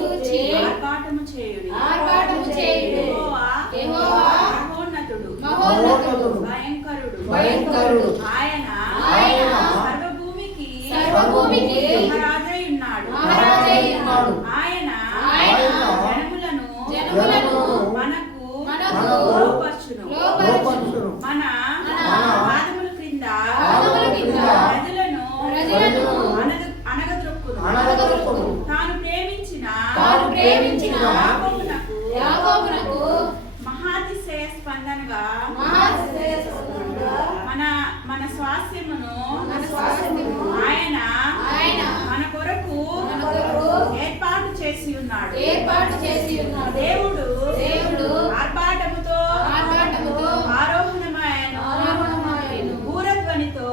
గూర్చి ఆర్భాటము చేయుడి. యెహోవా మహోన్నతుడు భయంకరుడు. ఆయన సర్వభూమికి మహారాజై ఉన్నాడు. ఆయన జనములను మనకు లోపర్చును. మన పాదముల క్రింద ప్రజలను అనగదొక్కును. తాను ప్రేమించిన యాకోబునకు మహాతిశయ స్పందనగా మన స్వాస్థ్యమును ఆయన మన కొరకు ఏర్పాటు చేసి ఉన్నాడు. దేవుడు ఆర్భాటముతో ఆరోహణమాయను. భూరధ్వనితో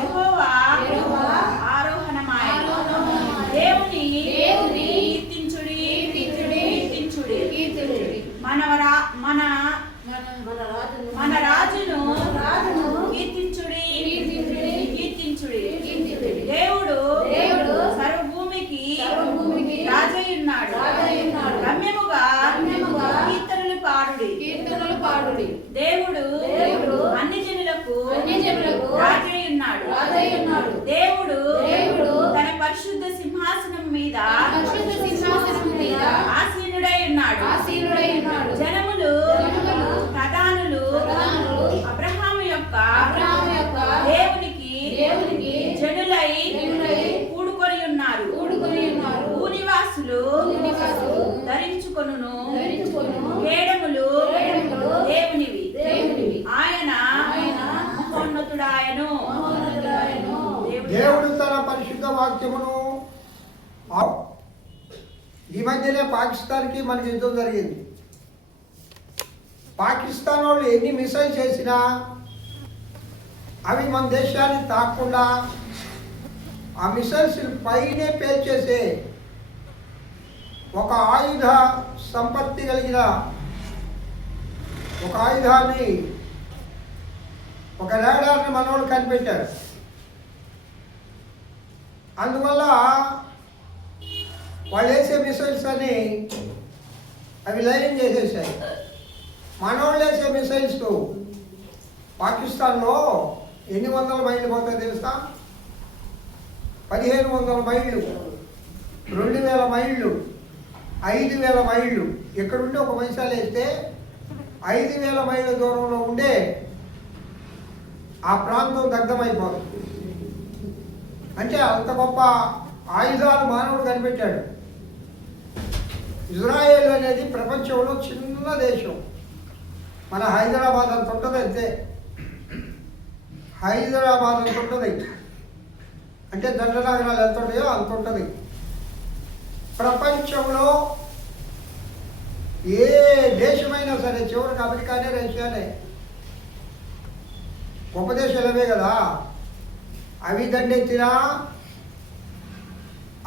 యెహోవా ఆరోహణమాయను. దేవుని కీర్తించుడి. మన రాజును కీర్తించుడి. దేవుడు సర్వభూమికి రాజై ఉన్నాడు. రమ్యముగా కీర్తనలు పాడుడి. దేవుడు అన్ని జనులకు రాజై ఉన్నాడు. దేవుడు తన పరిశుద్ధ సింహాసనం మీద ఆసీనుడై ఉన్నాడు. జనములు ప్రధానులు అబ్రహాము యొక్క దేవునికి జనులై కూడుకొని ఉన్నారు. భూనివాసులు ధరించుకొనును కేడములు దేవునివి. ఆయన మహోన్నతుడాయను. దేవుడు తన పరిశుద్ధ వాక్యమును ఈ మధ్యనే పాకిస్తాన్కి మనకి యుద్ధం జరిగింది. పాకిస్తాన్ వాళ్ళు ఎన్ని మిసైల్ చేసినా అవి మన దేశాన్ని తాకుండా ఆ మిసైల్స్ పైనే పేల్చేసే ఒక ఆయుధ సంపత్తి కలిగిన ఒక ఆయుధాన్ని, ఒక రాడార్ని మనోళ్ళు కనిపెట్టారు. అందువల్ల వాళ్ళు వేసే మిసైల్స్ అని అవి లైన్ చేసేసాయి. మనోళ్ళు వేసే మిసైల్స్ పాకిస్తాన్లో ఎన్ని వందల మైళ్ళు పోతాయో తెలుసా? 1500 మైళ్ళు, 2000 మైళ్ళు, 5000 మైళ్ళు. ఇక్కడుండి ఒక మిసైల్ వేస్తే 5000 మైళ్ళ దూరంలో ఉండే ఆ ప్రాంతం దగ్ధమైపోతుంది. అంటే అంత గొప్ప ఆయుధాలు మానవుడు కనిపెట్టాడు. ఇజ్రాయేల్ అనేది ప్రపంచంలో చిన్న దేశం. మన హైదరాబాద్ అంత ఉంటుంది. అంతే, హైదరాబాద్ అంత ఉంటుంది. అంటే దండ నగరాలు ఎంత ఉంటాయో అంత ఉంటుంది. ప్రపంచంలో ఏ దేశమైనా సరే చివరికి అమెరికానే, రష్యానే గొప్ప దేశాలవే కదా. అవి దండెత్తినా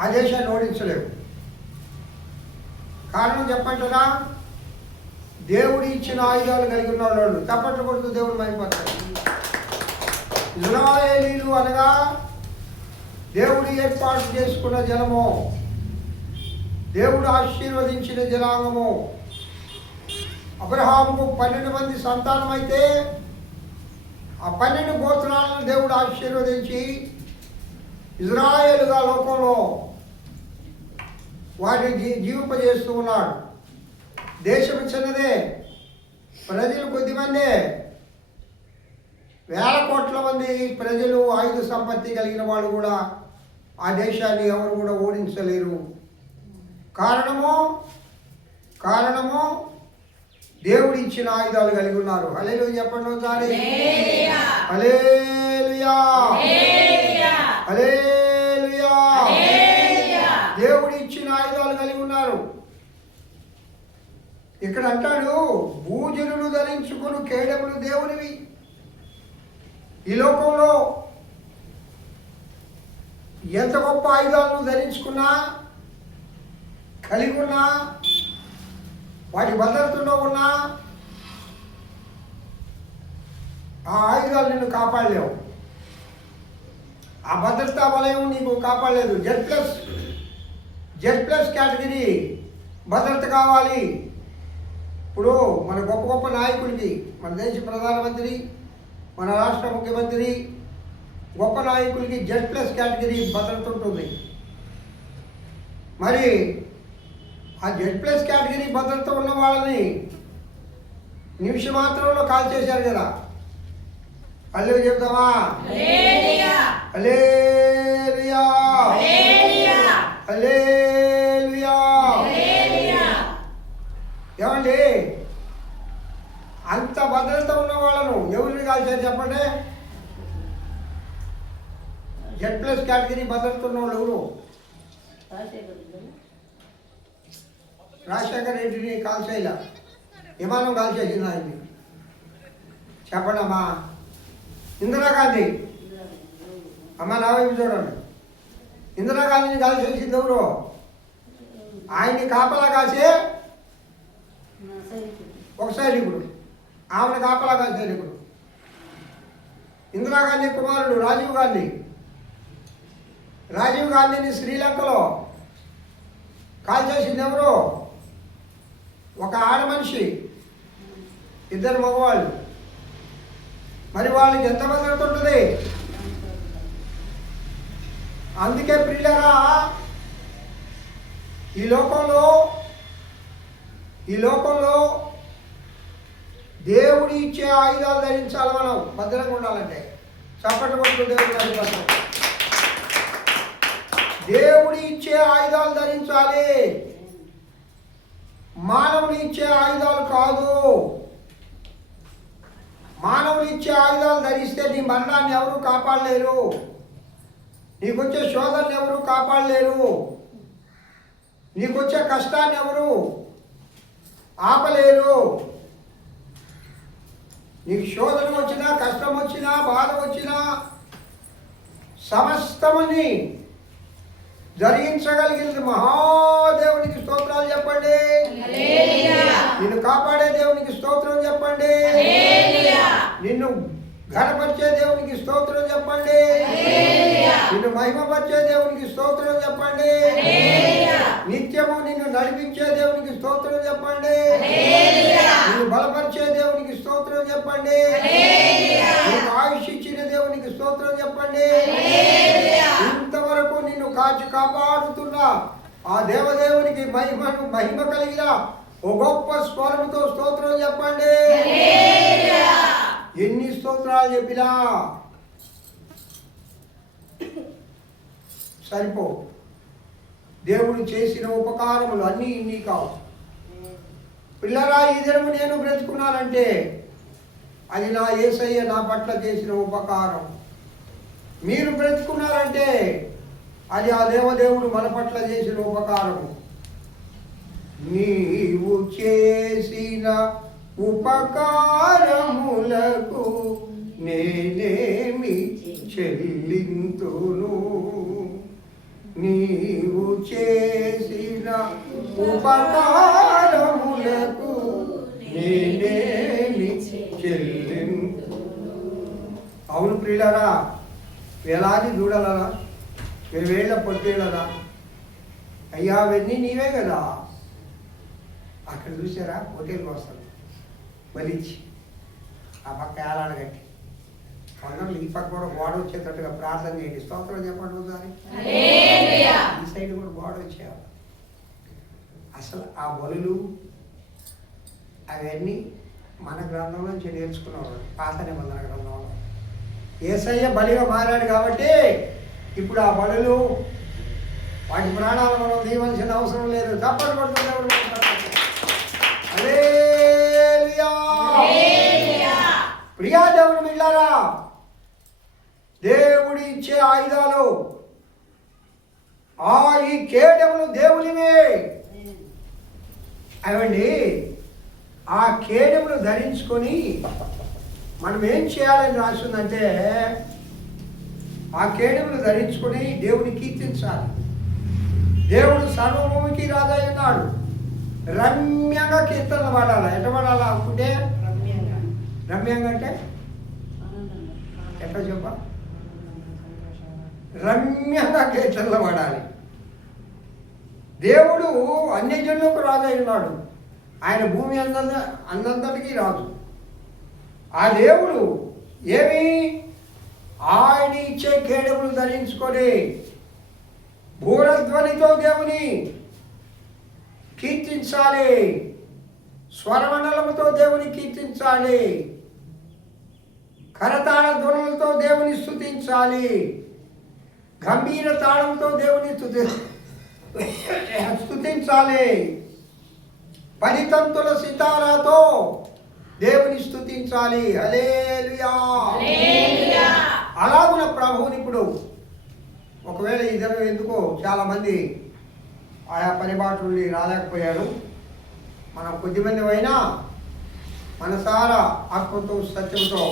ఆ దేశాన్ని ఓడించలేవు. కారణం చెప్పంటారా? దేవుడు ఇచ్చిన ఆయుధాలు కలిగి ఉన్న వాళ్ళు. తప్పట్లు కొడుతూ దేవుడు మైపోతాడు. ఇజ్రాయేలీలు అనగా దేవుడు ఏర్పాటు చేసుకున్న జనము, దేవుడు ఆశీర్వదించిన జనాంగము. అబ్రహాముకు 12 మంది సంతానం అయితే ఆ 12 గోత్రాలను దేవుడు ఆశీర్వదించి ఇజ్రాయేలుగా లోకంలో వాటిని జీవింపజేస్తూ ఉన్నాడు. దేశం చిన్నదే, ప్రజలు కొద్దిమందే. 1000 కోట్ల మంది ప్రజలు, ఆయుధ సంపత్తి కలిగిన వాళ్ళు కూడా ఆ దేశాన్ని ఎవరు కూడా ఓడించలేరు. కారణము దేవుడు ఇచ్చిన ఆయుధాలు కలిగి ఉన్నారు. హల్లెలూయా చెప్పండి ఒకసారి. హల్లెలూయా, హల్లెలూయా. దేవుడు ఇచ్చిన ఆయుధాలు కలిగి ఉన్నారు. ఇక్కడ అంటాడు, భూజనులు ధరించుకుని కేడములు దేవునివి. ఈ లోకంలో ఎంత గొప్ప ఆయుధాలను ధరించుకున్నా, కలిగి ఉన్నా, వాటి భద్రతలో ఉన్నా ఆ ఆయుధాలు నిన్ను కాపాడలేవు. ఆ భద్రతా వలయం నీకు కాపాడలేదు. Z+ Z+ కేటగిరీ భద్రత కావాలి. ఇప్పుడు మన గొప్ప గొప్ప నాయకులకి, మన దేశ ప్రధానమంత్రి, మన రాష్ట్ర ముఖ్యమంత్రి, గొప్ప నాయకులకి Z+ కేటగిరీ భద్రత ఉంటుంది. మరి ఆ Z+ కేటగిరీ భద్రత ఉన్న వాళ్ళని నిమిష మాత్రంలో కాల్ చేశారు కదా. అల్లే చెప్తామా? హల్లెలూయా హల్లెలూయా హల్లెలూయా. ఏమండి, అంత భద్రత ఉన్న వాళ్ళను ఎవరిని కాల్చారు చెప్పండి? Z+ కేటగిరీ భద్రత ఉన్న వాళ్ళు ఎవరు? రాజశేఖర రెడ్డిని కాల్చేయాల, విమానం కాల్చేసింది ఆయన్ని. చెప్పండి అమ్మా. ఇందిరాగాంధీ, అమ్మ నా వైపు చూడండి. ఇందిరాగాంధీని కాల్చేసింది ఎవరు? ఆయన్ని కాపలా కాసే ఒక సైనికుడు, ఆమెను కాపలా కాసే సైనికుడు. ఇందిరాగాంధీ కుమారుడు రాజీవ్ గాంధీ. రాజీవ్ గాంధీని శ్రీలంకలో కాల్చేసింది ఎవరు? ఒక ఆడ మనిషి, ఇద్దరు మగవాళ్ళు. మరి వాళ్ళకి ఎంత భద్రత ఉంటుంది? అందుకే ప్రియులారా, ఈ లోకంలో దేవుడు ఇచ్చే ఆయుధాలు ధరించాలి. మనం భద్రంగా ఉండాలంటే చప్పట్లు కొట్టు దేవుడు. దేవుడు ఇచ్చే ఆయుధాలు ధరించాలి, మానవుడు ఇచ్చే ఆయుధాలు కాదు. మానవుడు ఇచ్చే ఆయుధాలు ధరిస్తే నీ మరణాన్ని ఎవరు కాపాడలేరు, నీకొచ్చే శోధనని ఎవరు కాపాడలేరు, నీకొచ్చే కష్టాన్ని ఎవరు ఆపలేరు. నీకు శోధన వచ్చినా, కష్టం వచ్చినా, బాధ వచ్చినా సమస్తమని జరిగించగలిగిన మహాదేవునికి స్తోత్రాలు చెప్పండి. నిన్ను కాపాడే దేవునికి స్తోత్రం చెప్పండి. నిన్ను ఘనపరిచే దేవునికి స్తోత్రం చెప్పండి. నిన్ను మహిమపరిచే దేవునికి స్తోత్రం చెప్పండి. నిత్యము నిన్ను నడిపించే దేవునికి స్తోత్రం చెప్పండి. నిన్ను బలపరిచే దేవునికి స్తోత్రం చెప్పండి. నీకు ఆయుష్ ఇచ్చిన దేవునికి స్తోత్రం చెప్పండి. ఇంతవరకు నిన్ను కాచి కాపాడుతున్న ఆ దేవదేవునికి మహిమ కలిగిన ఓ గొప్ప స్వరముతో స్తోత్రం చెప్పండి. ఎన్ని స్తోత్రాలు చెప్పినా సరిపో. దేవుడు చేసిన ఉపకారములు అన్నీ ఇన్ని కావు. పిల్లరా, ఈ దినము నేను బ్రతుకున్నానంటే అది నా యేసయ్య నా పట్ల చేసిన ఉపకారం. మీరు బ్రతుకున్నారంటే అది ఆ దేవదేవుడు మన పట్ల చేసిన ఉపకారము. నీవు చేసిన ఉపకారములకు నేనేమి చెల్లింతును? నీవు చేసిన ఉపకారములకు నేనేమి చెల్లింతును? అవును ప్రియులారా, వేలాది దూడలరా, వేల పొట్టేళ్ళరా, అయ్యా అవన్నీ నీవే కదా. అక్కడ చూసారా హోటల్కి వస్తాను బలిచ్చి ఆ పక్క ఏలాడ కట్టి కొందరు ఈ పక్క కూడా గోడ వచ్చేటట్టుగా ప్రార్థన చేయండి. స్తోత్రం చెప్పండి ఒకసారి. ఈ సైడ్ కూడా గోడ వచ్చేవాళ్ళు. అసలు ఆ బలులు అవన్నీ మన గ్రంథంలో నుంచి నేర్చుకున్నవాడు, పాత నిబంధన గ్రంథంలో. యేసయ్య బలిగా మారాడు కాబట్టి ఇప్పుడు ఆ బలులు వాటి ప్రాణాలు మనం తీయవలసిన అవసరం లేదు. తప్పని పడుతుంది. ప్రియా దేవుడు మిల్లారా, దేవుడి ఇచ్చే ఆయుధాలు ఈ కేడములు దేవునివే. అవండి ఆ కేడములు ధరించుకొని మనం ఏం చేయాలని రాస్తుందంటే, ఆ కేడములు ధరించుకొని దేవుని కీర్తించాలి. దేవుడు సర్వభూమికి రాజై ఉన్నాడు. రమ్యంగా కీర్తనలు పాడాలి. ఎట్లా పాడాలా అనుకుంటే, రమ్యంగా అంటే ఎట్లా చెప్ప, రమ్యంగా కీర్తనలు పాడాలి. దేవుడు అన్యజనులకు రాజు అయి ఉన్నాడు. ఆయన భూమి అందంతటికీ రాజు. ఆ దేవుడు ఏమి ఆయన ఇచ్చే కేడములు ధరించుకొని బూరధ్వనితో దేవుని కీర్తించాలి, స్వరమండలముతో దేవుని కీర్తించాలి, కరతాళ ధ్వనులతో దేవుని స్తుతించాలి, గంభీర తాళంతో దేవుని స్తుతించాలి, 10 తంతుల సితారాతో దేవుని స్తుతించాలి. హల్లెలూయా. అలాగున ప్రభువుని ఇప్పుడు ఒకవేళ ఈ దినం ఎందుకో చాలామంది ఆయా పనిబాటు నుండి రాలేకపోయారు. మనం కొద్దిమంది అయినా మనసారా ఆత్మతో సత్యంతో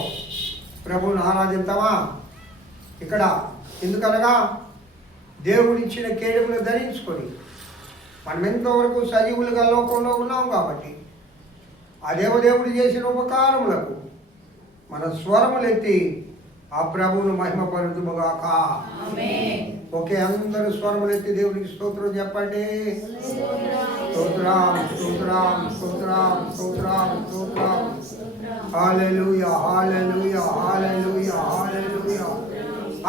ప్రభువుని ఆరాధిద్దామా? ఇక్కడ ఎందుకనగా దేవుడిచ్చిన కేడములు ధరించుకొని మనం ఎంతవరకు సజీవులుగా లోకంలో ఉన్నాం కాబట్టి ఆ దేవుడు చేసిన ఉపకారములకు మన స్వరములెత్తి ఆ ప్రభువును మహిమపరుదుముగాక. ఓకే, అందరూ స్వరములెత్తి దేవునికి స్తోత్రం చెప్పండి. స్తోత్రం స్తోత్రం స్తోత్రం స్తోత్రం స్తోత్రం. హల్లెలూయా హల్లెలూయా హల్లెలూయా హల్లెలూయా.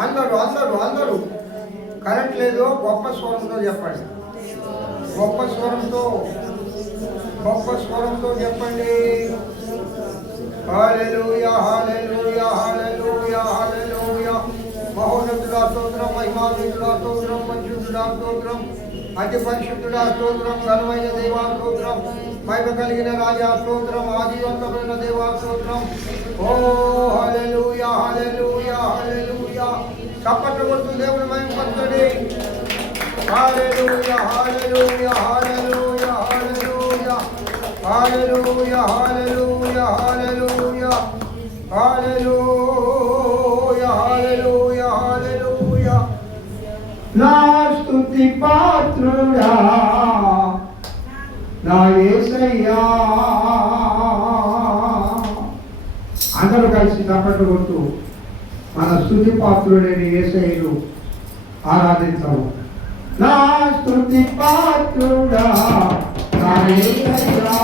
అందరూ అందరూ అందరూ కరెంట్ లేదు, గొప్ప స్వరంతో చెప్పండి. గొప్ప స్వరంతో చెప్పండి. హల్లెలూయా హల్లెలూయా హల్లెలూయా హల్లెలూయా. మహోన్నతుడా స్తోత్రం, మహిమాన్వితుడా స్తోత్రం, పరిశుద్ధుడా స్తోత్రం, అతి పరిశుద్ధుడా స్తోత్రం, ఘనమైన దేవా స్తోత్రం, మహిమ కలిగిన రాజా స్తోత్రం, ఆదివంతమైన దేవా స్తోత్రం. ఓ హల్లెలూయా హల్లెలూయా హల్లెలూయా. చప్పట్లు కొడుతూ దేవుని మహిమపరచండి. హల్లెలూయా హల్లెలూయా హల్లెలూయా హల్లెలూయా హల్లెలూయా హల్లెలూయా హల్లెలూయా హల్లెలూయా హల్లెలూయా హల్లెలూయా. నా స్తుతి పాత్రుడా నా యేసయ్యా. అందరూ కలిసి చప్పట్లు కొడుతూ మన స్తుతి పాత్రుడైన యేసయ్యను ఆరాధించాము. నా స్తుతి పాత్రుడా నా యేసయ్యా.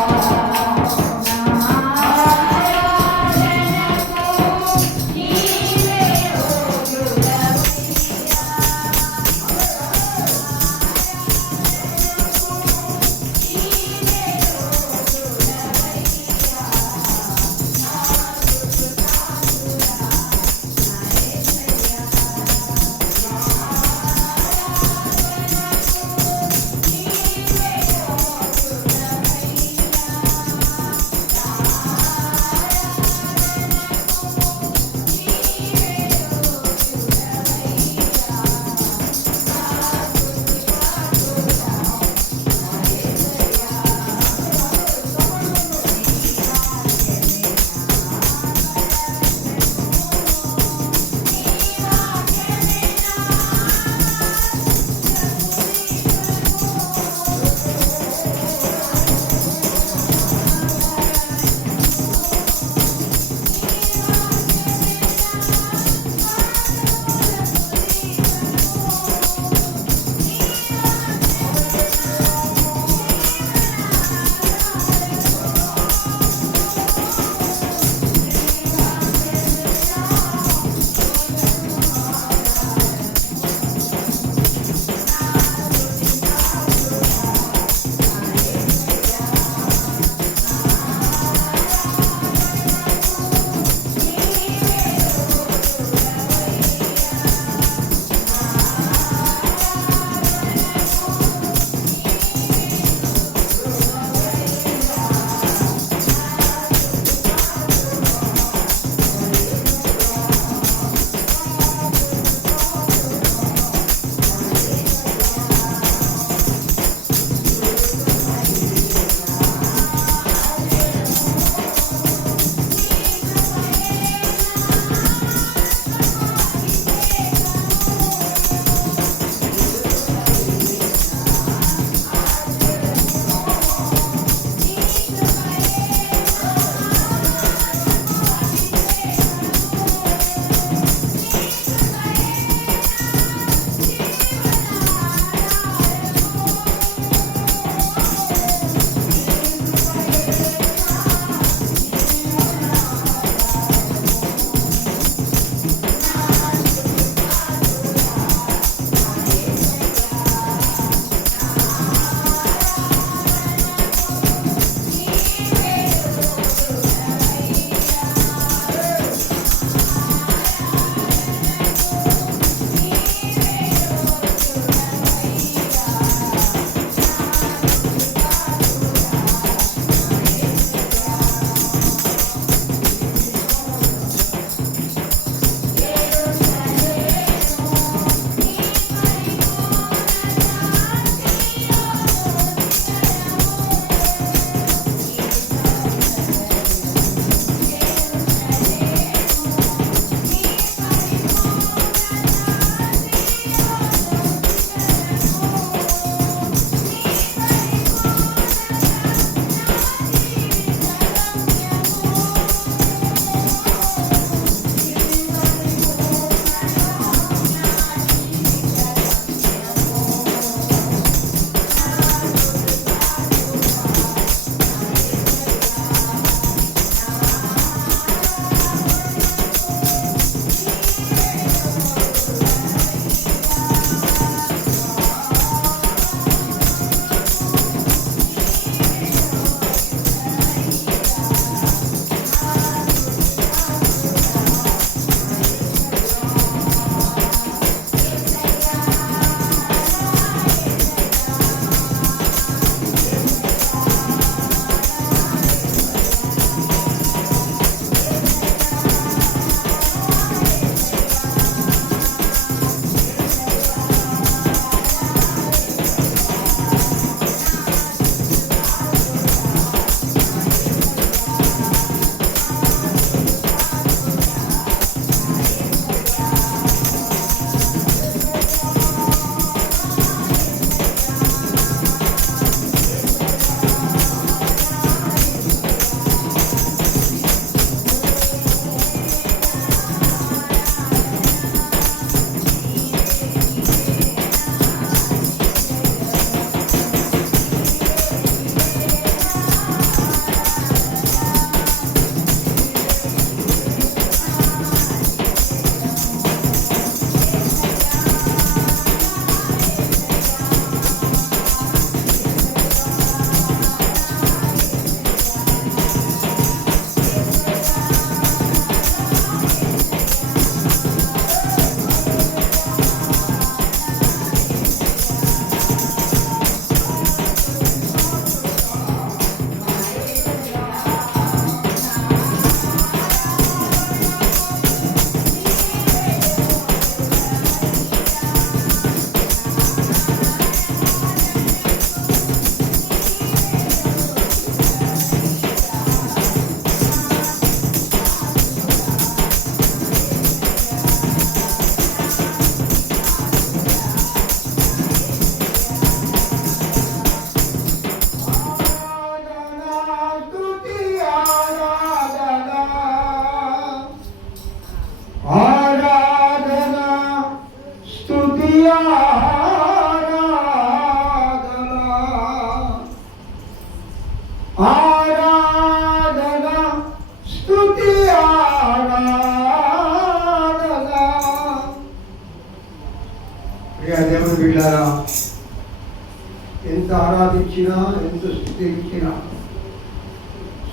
ఎంత ఆరాధించినా, ఎంత స్తుతించినా,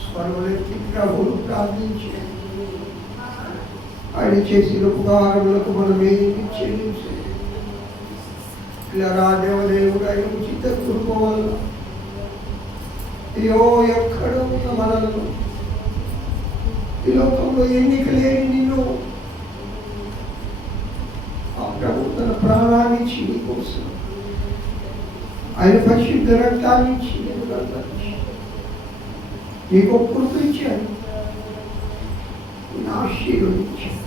స్వరములెత్తి ప్రభువును ప్రార్థించి ఆయన చేసిన ఉపకారములకు మనమేమి చెల్లించే ఇలా దేవదేవుడు ఆయన ఉచిత కృప వల్ల అయ్యో ఎక్కడో ఉన్న మనలను ఈ లోకంలో ఎన్నిక లేని నిన్ను ఆ ప్రభు తన ప్రాణాన్ని ఇచ్చి నీ కోసం, ఆయన పరిశుద్ధ రక్తాన్ని ఇచ్చి నీకు కృప ఇచ్చాడు, ఆశీర్వదించాడు.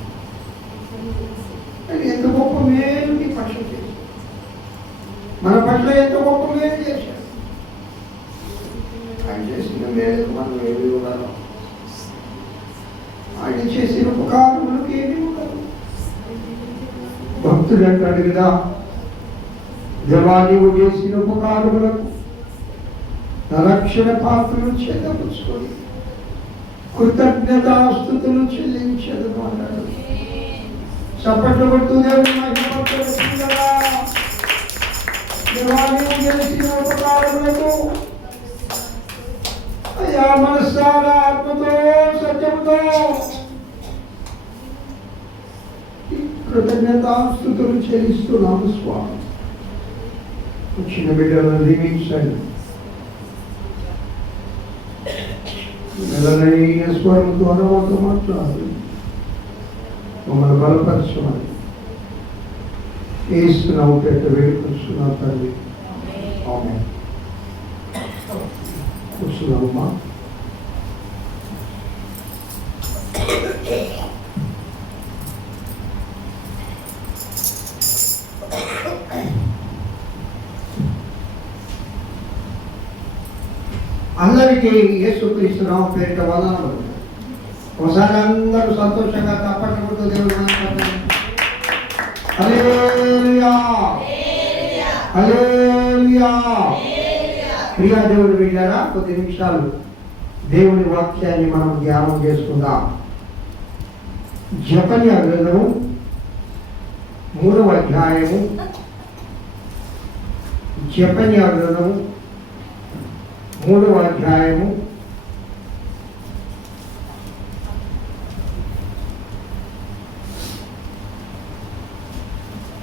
అది ఎంత గొప్ప మేలు నీ పట్ల చేశాడు, మన పట్ల ఎంత గొప్ప మేలు చేశాడు. ఆయన చేసిన మేలు మనం ఏమి ఇవ్వగలం? ఆయన చేసిన ఉపకారములకు ఏమి ఇవ్వగలం? భక్తులు అంటాడు కదా, దేవా నీవు చేసిన ఉపకారములకు నా రక్షణ పాత్రలు చెందపుచ్చుకొని కృతజ్ఞతాస్తుతులు చెల్లించదు అన్నాడు. చప్పట్లు కొడుతూ దేవుని మహిమపరచుకుందామా? దేవా నీవు చేసిన ఉపకారములకు అయ్యా మనస్సాల ఆత్మతో సత్యంతో కృతజ్ఞతాస్తుతులు చెల్లిస్తున్నాము స్వామి. వచ్చిన బిడ్డలను దీవించండి. నెలనైన స్వరం ద్వారా మాతో మాట్లాడు, మమ్మల్ని బలపరచమని ఏస్తున్నావు పెద్ద వేడుకొస్తున్నా తండ్రి. ఆమె కూర్చున్నామమ్మా. అందరికీ యేసుక్రీస్తు నామమున పేరిట వందనములు. ఒకసారి అందరూ సంతోషంగా తప్పట్లు కొడుతూ దేవుని నామమున హల్లెలూయా హల్లెలూయా. ప్రియా దేవుని బిడ్డలారా, కొద్ది నిమిషాలు దేవుని వాక్యాన్ని మనం ధ్యానం చేసుకుందాం. జెఫన్యా గ్రంథము 3వ అధ్యాయము. జెఫన్యా గ్రంథము 3వ అధ్యాయము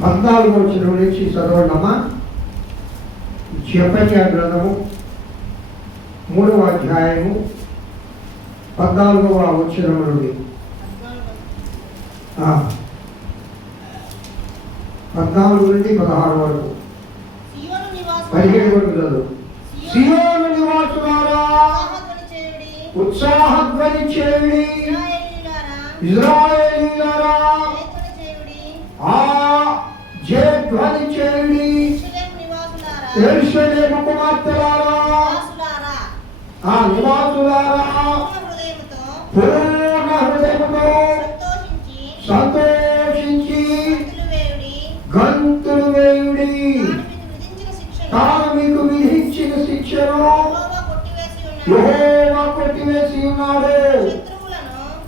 14వ వచనం నుంచి చదవండమ్మా. జెఫన్యా గ్రంథము 3వ అధ్యాయము 14వ వచనం నుండి 14 నుండి 16 వరకు, 17 వరకు చదువు. సియోను నివాసులారా ఉత్సాహధ్వని చేయుడి, ఇశ్రాయేలీయులారా ఆ జయధ్వని చేయుడి, యెరూషలేము కుమార్తెలారా ఆ నివాసులారా పూర్ణ హృదయముతో సంతోషించి గంతులు వేయుడి. తాను మీకు విధించిన శిక్షను యెహోవా కొట్టివేసి ఉన్నాడు.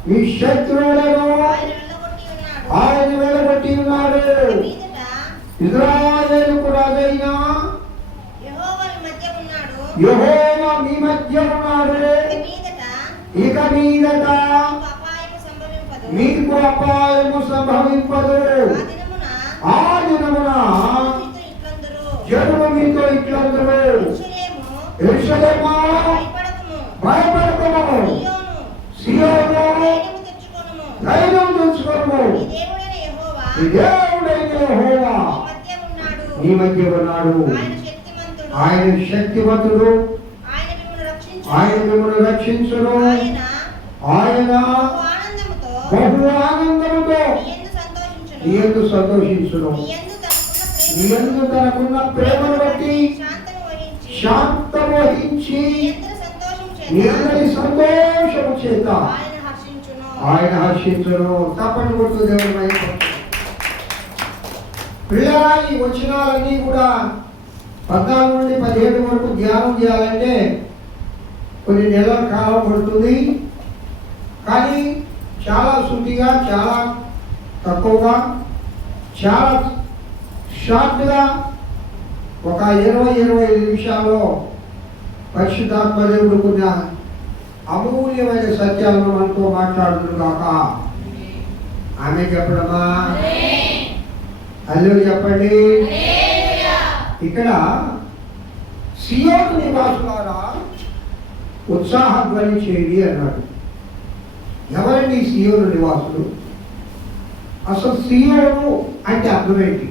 మీ శత్రువులను ఆయన వెళ్ళగొట్టి ఉన్నాడు. ఇశ్రాయేలుకు రాజైన యెహోవా మీ మధ్య ఉన్నాడు. ఇక మీదట మీకు అపాయము సంభవింపదు. ఆ దినమున జనులు మీతో ఇట్లందరూ, యెరూషలేమా భయపడకుము, సియోను ధైర్యం తెచ్చుకొనుము, నీ దేవుడైన యెహోవా నీ మధ్య ఉన్నాడు. ఆయన శక్తివంతుడు, ఆయన మిమ్మల్ని రక్షించును. ఆయన బహు ఆనందముతో నీ యందు సంతోషించును. నీ యందు తనకున్న ప్రేమను బట్టి శాంతము వహించి నీ అందరి సంతోషము చేత ఆయన హర్షించును. తప్పని కొడుతూ దేవుని మహిమ. పిల్లరా, ఈ వచనాలన్నీ కూడా 14 నుండి 17 వరకు ధ్యానం చేయాలంటే కొన్ని నెలల కాలం పడుతుంది. కానీ చాలా శుద్ధిగా, చాలా తక్కువగా, చాలా షార్ట్గా ఒక 20-25 నిమిషాల్లో పరిశుద్ధాత్మ దేవుడు కొన్ని అమూల్యమైన సత్యాలను మనతో మాట్లాడుతున్నారు కాక. ఆమె చెప్పడమా? అల్లు చెప్పండి. ఇక్కడ సియోను నివాసులారా ఉత్సాహధ్వని చేయండి అన్నాడు. ఎవరండి సియోను నివాసులు? అసలు సియోను అంటే అర్థం ఏంటి?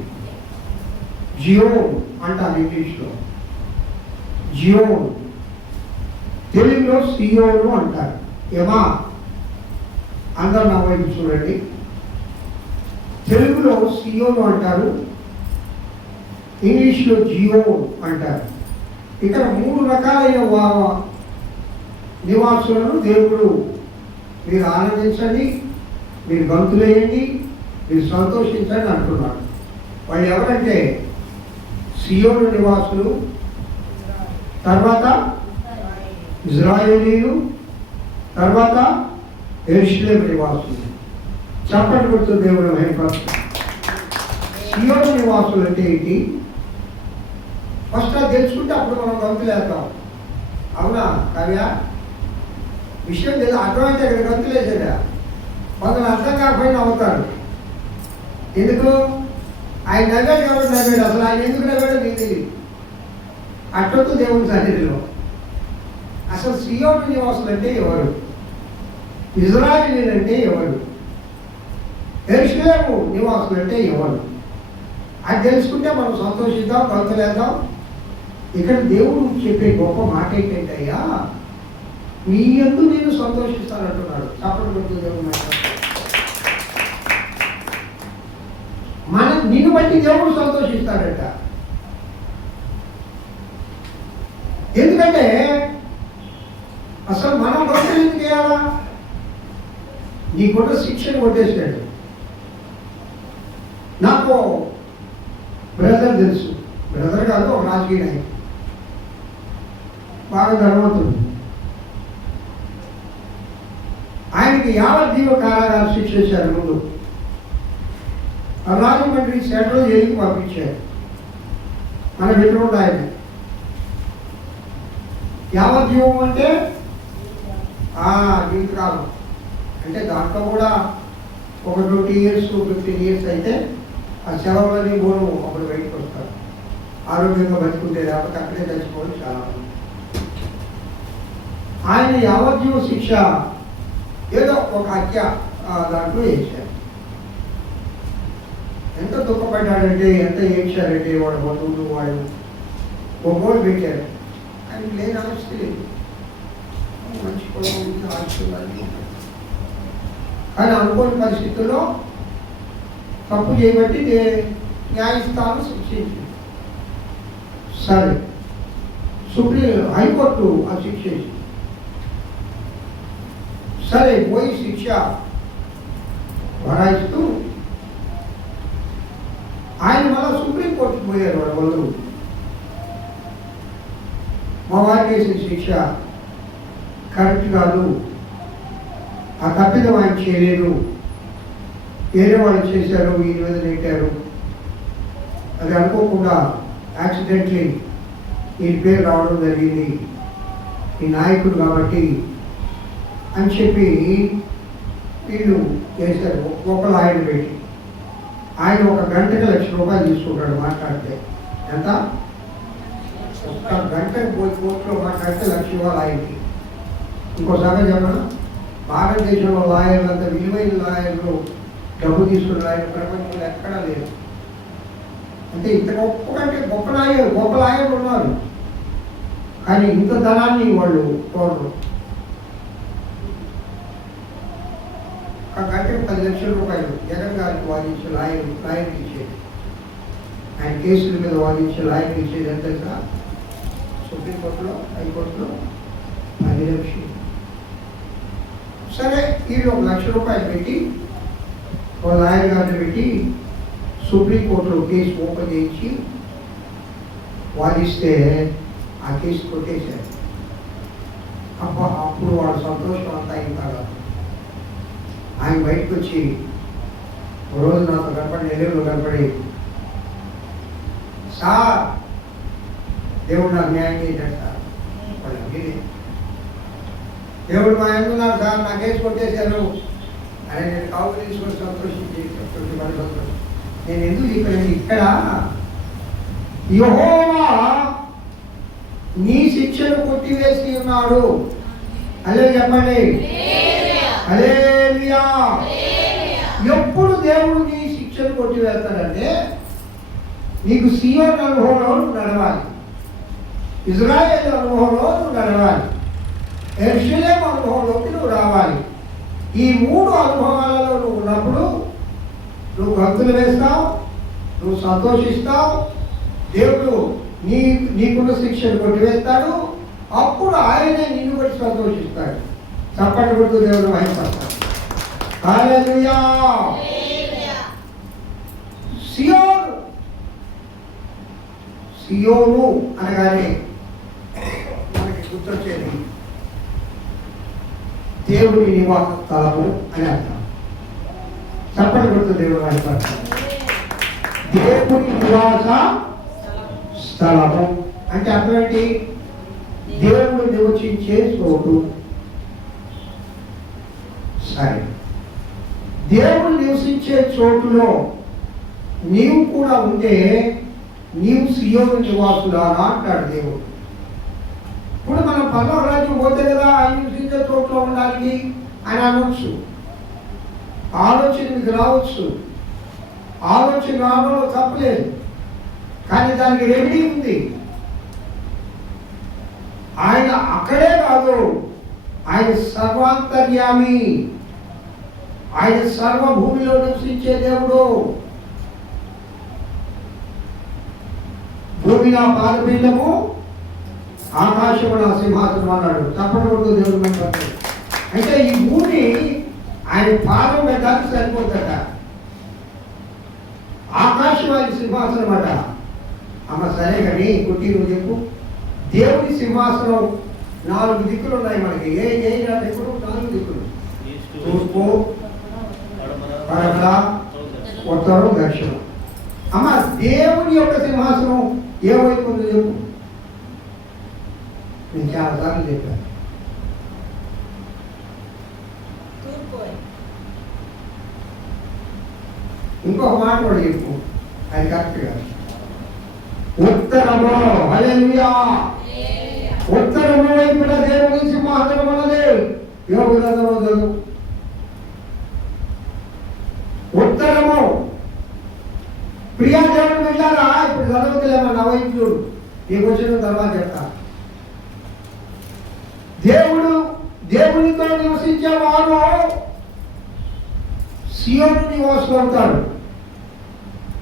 జియోన్ అంటారు ఇంగ్లీష్లో. జియోన్ తెలుగులో సియోను అంటారు. ఏమా అందరూ నా వైపు చూడండి. తెలుగులో సియోను అంటారు, ఇంగ్లీష్లో జియోన్ అంటారు. ఇక్కడ 3 రకాలైన నివాసులను దేవుడు మీరు ఆనందించండి, మీరు గంతులేయండి, మీరు సంతోషించండి అంటున్నాడు. వాళ్ళు ఎవరంటే సియోను నివాసులు, తర్వాత ఇజ్రాయేలీలు, తర్వాత యెరూషలేము నివాసులు. చప్పటి కొడుతూ దేవుడు మహిమపరుస్తాడు. సియోను నివాసులు అంటే ఏంటి? ఫస్ట్ అది తెలుసుకుంటే అప్పుడు మనం గంతులేద్దాం. అవునా కవ్య? విషయం తెలియదు, అర్థమైతే ఇక్కడ గంతులేసేదా? కొందరు అర్థం కాకపోయినా అవుతారు. ఎందుకు? ఆయన నవ్వాడు కాబట్టి నవ్వాడు. అసలు ఆయన ఎందుకు నవ్వాడో నీకు తెలియదు. అట్టొద్దు దేవుని సన్నిధిలో. అసలు సియోను నివాసులు అంటే ఎవరు? ఇజ్రాయేలీలు అంటే ఎవరు? యెరూషలేము నివాసులు అంటే ఎవరు? అది తెలుసుకుంటే మనం సంతోషిద్దాం, గంతులేద్దాం. ఇక్కడ దేవుడు చెప్పే గొప్ప మాట ఏంటంటయ్యా, నీ యందు నేను సంతోషిస్తానంటున్నాడు. చప్పటి కొడుతూ దేవుడు నిన్ను బట్టి దేవుడు సంతోషిస్తాడట. ఎందుకంటే అసలు మనం గొప్పలు ఎందుకు చేయాలా? నీకున్న శిక్షను కొట్టేసాడు. నాకు బ్రదర్ తెలుసు, బ్రదర్ కాదు, ఒక రాజకీయ నాయకుడు, బాగా ధనవంతుడు. ఆయనకి యావజ్జీవ కారాగార శిక్ష చేశారు. ముందు రాజమండ్రి సెంట్రల్ జైలుకి పంపించారు. మన మిత్రుడు ఆయన. యావజ్జీవం అంటే జీవితకాలం అంటే దాంట్లో కూడా ఒక 20 years 15 years అయితే ఆ సెలవులని మూడు అప్పుడు బయటకు వస్తారు. ఆరోగ్యంగా బతుకుంటే లేకపోతే అక్కడే చచ్చిపోవడం చాలా మంది. ఆయన యావజ్జీవ శిక్ష ఏదో ఒక హత్య దాంట్లో వేశారు. ఎంత దుఃఖపడ్డాడంటే, ఎంత ఏడ్చారంటే వాడు బంధువులు వాడు ఒక్కోడు పెట్టారు. ఆయన లేని ఆస్తి లేదు, మంచి పొలం ఆస్తులు. కానీ అనుకోని పరిస్థితుల్లో తప్పు చేయబట్టి న్యాయస్థానం శిక్షించింది. సరే, హైకోర్టు ఆ శిక్షించింది. సరే, పోయి శిక్ష భరాయిస్తూ ఆయన మళ్ళా సుప్రీంకోర్టుకు పోయారు. వాళ్ళ వాళ్ళు మా వారికి వేసిన శిక్ష కరెక్ట్ కాదు, ఆ తప్పిదం ఆయన చేయలేదు, వేరే వాళ్ళు చేశారు, ఈ మీద నెట్టారు, అది అనుకోకుండా యాక్సిడెంట్లీ ఈ పేరు రావడం జరిగింది, ఈ నాయకుడు కాబట్టి అని చెప్పి వీళ్ళు చేశారు. ఒక్కొక్కరు ఆయన పెట్టి ఆయన 1 గంటకి ₹1,00,000 తీసుకుంటాడు మాట్లాడితే. ఎంత? 1 గంటకు పోయి కోర్టులో మాట్లాడితే ₹1,00,000 ఆయనకి. ఇంకోసారి చెప్పనా, భారతదేశంలో లాయర్లు అంత విలువైన లాయర్లు, డబ్బు తీసుకున్న లాయర్లు ప్రపంచంలో ఎక్కడా లేరు. అంటే ఇంత గొప్ప కంటే గొప్ప లాయర్లు ఉన్నారు, కానీ ఇంత ధనాన్ని వాళ్ళు కోరరు. 1 గంటకు ₹10,00,000 జగన్ గారికి వాదించే లాయర్కి ఇచ్చేది. ఆయన కేసుల మీద వాదించే లాయర్కి ఇచ్చేది ఎంత తెలుసా? సుప్రీంకోర్టులో, హైకోర్టులో 10,00,000. సరే, వీళ్ళు ₹1,00,000 పెట్టి ఒక లాయర్ గారిని పెట్టి సుప్రీంకోర్టులో కేసు ఓపెన్ చేయించి వాదిస్తే ఆ కేసు కొట్టేశారు. అప్పుడు వాడు సంతోషం అంతా అయిన తర్వాత ఆయన బయటకు వచ్చి రోజు నాతో కనపడి, నెల్లూరులో కనపడి, సార్ దేవుడు నాకు న్యాయం చేశాడు దేవుడు మా ఎందున్నారు సార్ నా కేసు కొట్టేశారు అని నేను కావు తీసుకొని సంతోషపడిపోతున్నాను. నేను ఎందుకు ఇక్కడ యెహోవా నీ శిక్షను కొట్టివేసి ఉన్నాడు. అదే చెప్పండి, హల్లెలూయా. ఎప్పుడు దేవుడు నీ శిక్షను కొట్టివేస్తాడంటే నీకు సియోన్ అనుభవంలో నడవాలి, ఇజ్రాయేల్ అనుభవంలో నువ్వు నడవాలి, యెరూషలేము అనుభవంలోకి నువ్వు రావాలి. ఈ 3 అనుభవాలలో నువ్వు ఉన్నప్పుడు నువ్వు గంతులు వేస్తావు, నువ్వు సంతోషిస్తావు, దేవుడు నీకున్న శిక్షను కొట్టివేస్తాడు. అప్పుడు ఆయనే నిన్ను బట్టి సంతోషిస్తాడు. చప్పటి కొడుతూ దేవుడు మహిమపడతాడు. హల్లెలూయా. సియోను అనగానే మనకి గుర్తొచ్చేది దేవుని నివాస స్థలము అని అర్థం. చప్పటి కొడుతూ దేవుడు మహిమపడతాడు. దేవుని నివాస స్థలము అంటే అర్థం ఏంటి? దేవుడు నివసించే చోటు. సరే, దేవుడు నివసించే చోటులో నీవు కూడా ఉంటే నీవు సియోను నివాసులారా అంటాడు దేవుడు. ఇప్పుడు మనం పరలోక రాజ్యం పోతే కదా ఆయన నివసించే చోట్లో ఉండడానికి ఆయన అనవచ్చు. ఆలోచన మీకు రావచ్చు, ఆలోచన రావడంలో తప్పలేదు, కానీ దానికి రెమెడీ ఉంది. ఆయన అక్కడే కాదు, ఆయన సర్వాంతర్యామి, ఆయన సర్వభూమిలో నివసించే దేవుడు. భూమి నా పాదపీఠము, ఆకాశము నా సింహాసనం అన్నాడు. తప్పకుండా దేవుడు అంటాడు. అంటే ఈ భూమి ఆయన పాదం పెట్టడానికి సరిపోద్దట, ఆకాశం ఆయన సింహాసనం అట. అమ్మ సరే కానీ కుట్టి నువ్వు చెప్పు, దేవుని సింహాసనం 4 దిక్కులు ఉన్నాయి మనకి. ఏ దిక్కులు? 4 దిక్కులు: తూర్పు, పడమర, ఉత్తరం, దక్షిణం. అమ్మ దేవుని యొక్క సింహాసనం ఏ వైపు ఉందో చెప్పు. నేను చాలాసార్లు చెప్పాను. ఇంకొక మాట కూడా చెప్పు, అది కరెక్ట్గా. ఉత్తరము. హల్లెలూయా. ఉత్తరము వైపున దేవుని సింహాసనం ఉన్నది. యోబు గ్రంథంలో చదువు. ఉత్తరము. ప్రియా దేవుడు వెళ్ళారా? ఇప్పుడు చదవలేమా? నా వైపు చూడు, నీకు వచ్చిన తర్వాత చెప్తా. దేవునితో నివసించేవాడు సియోను నివాసులు అవుతాడు.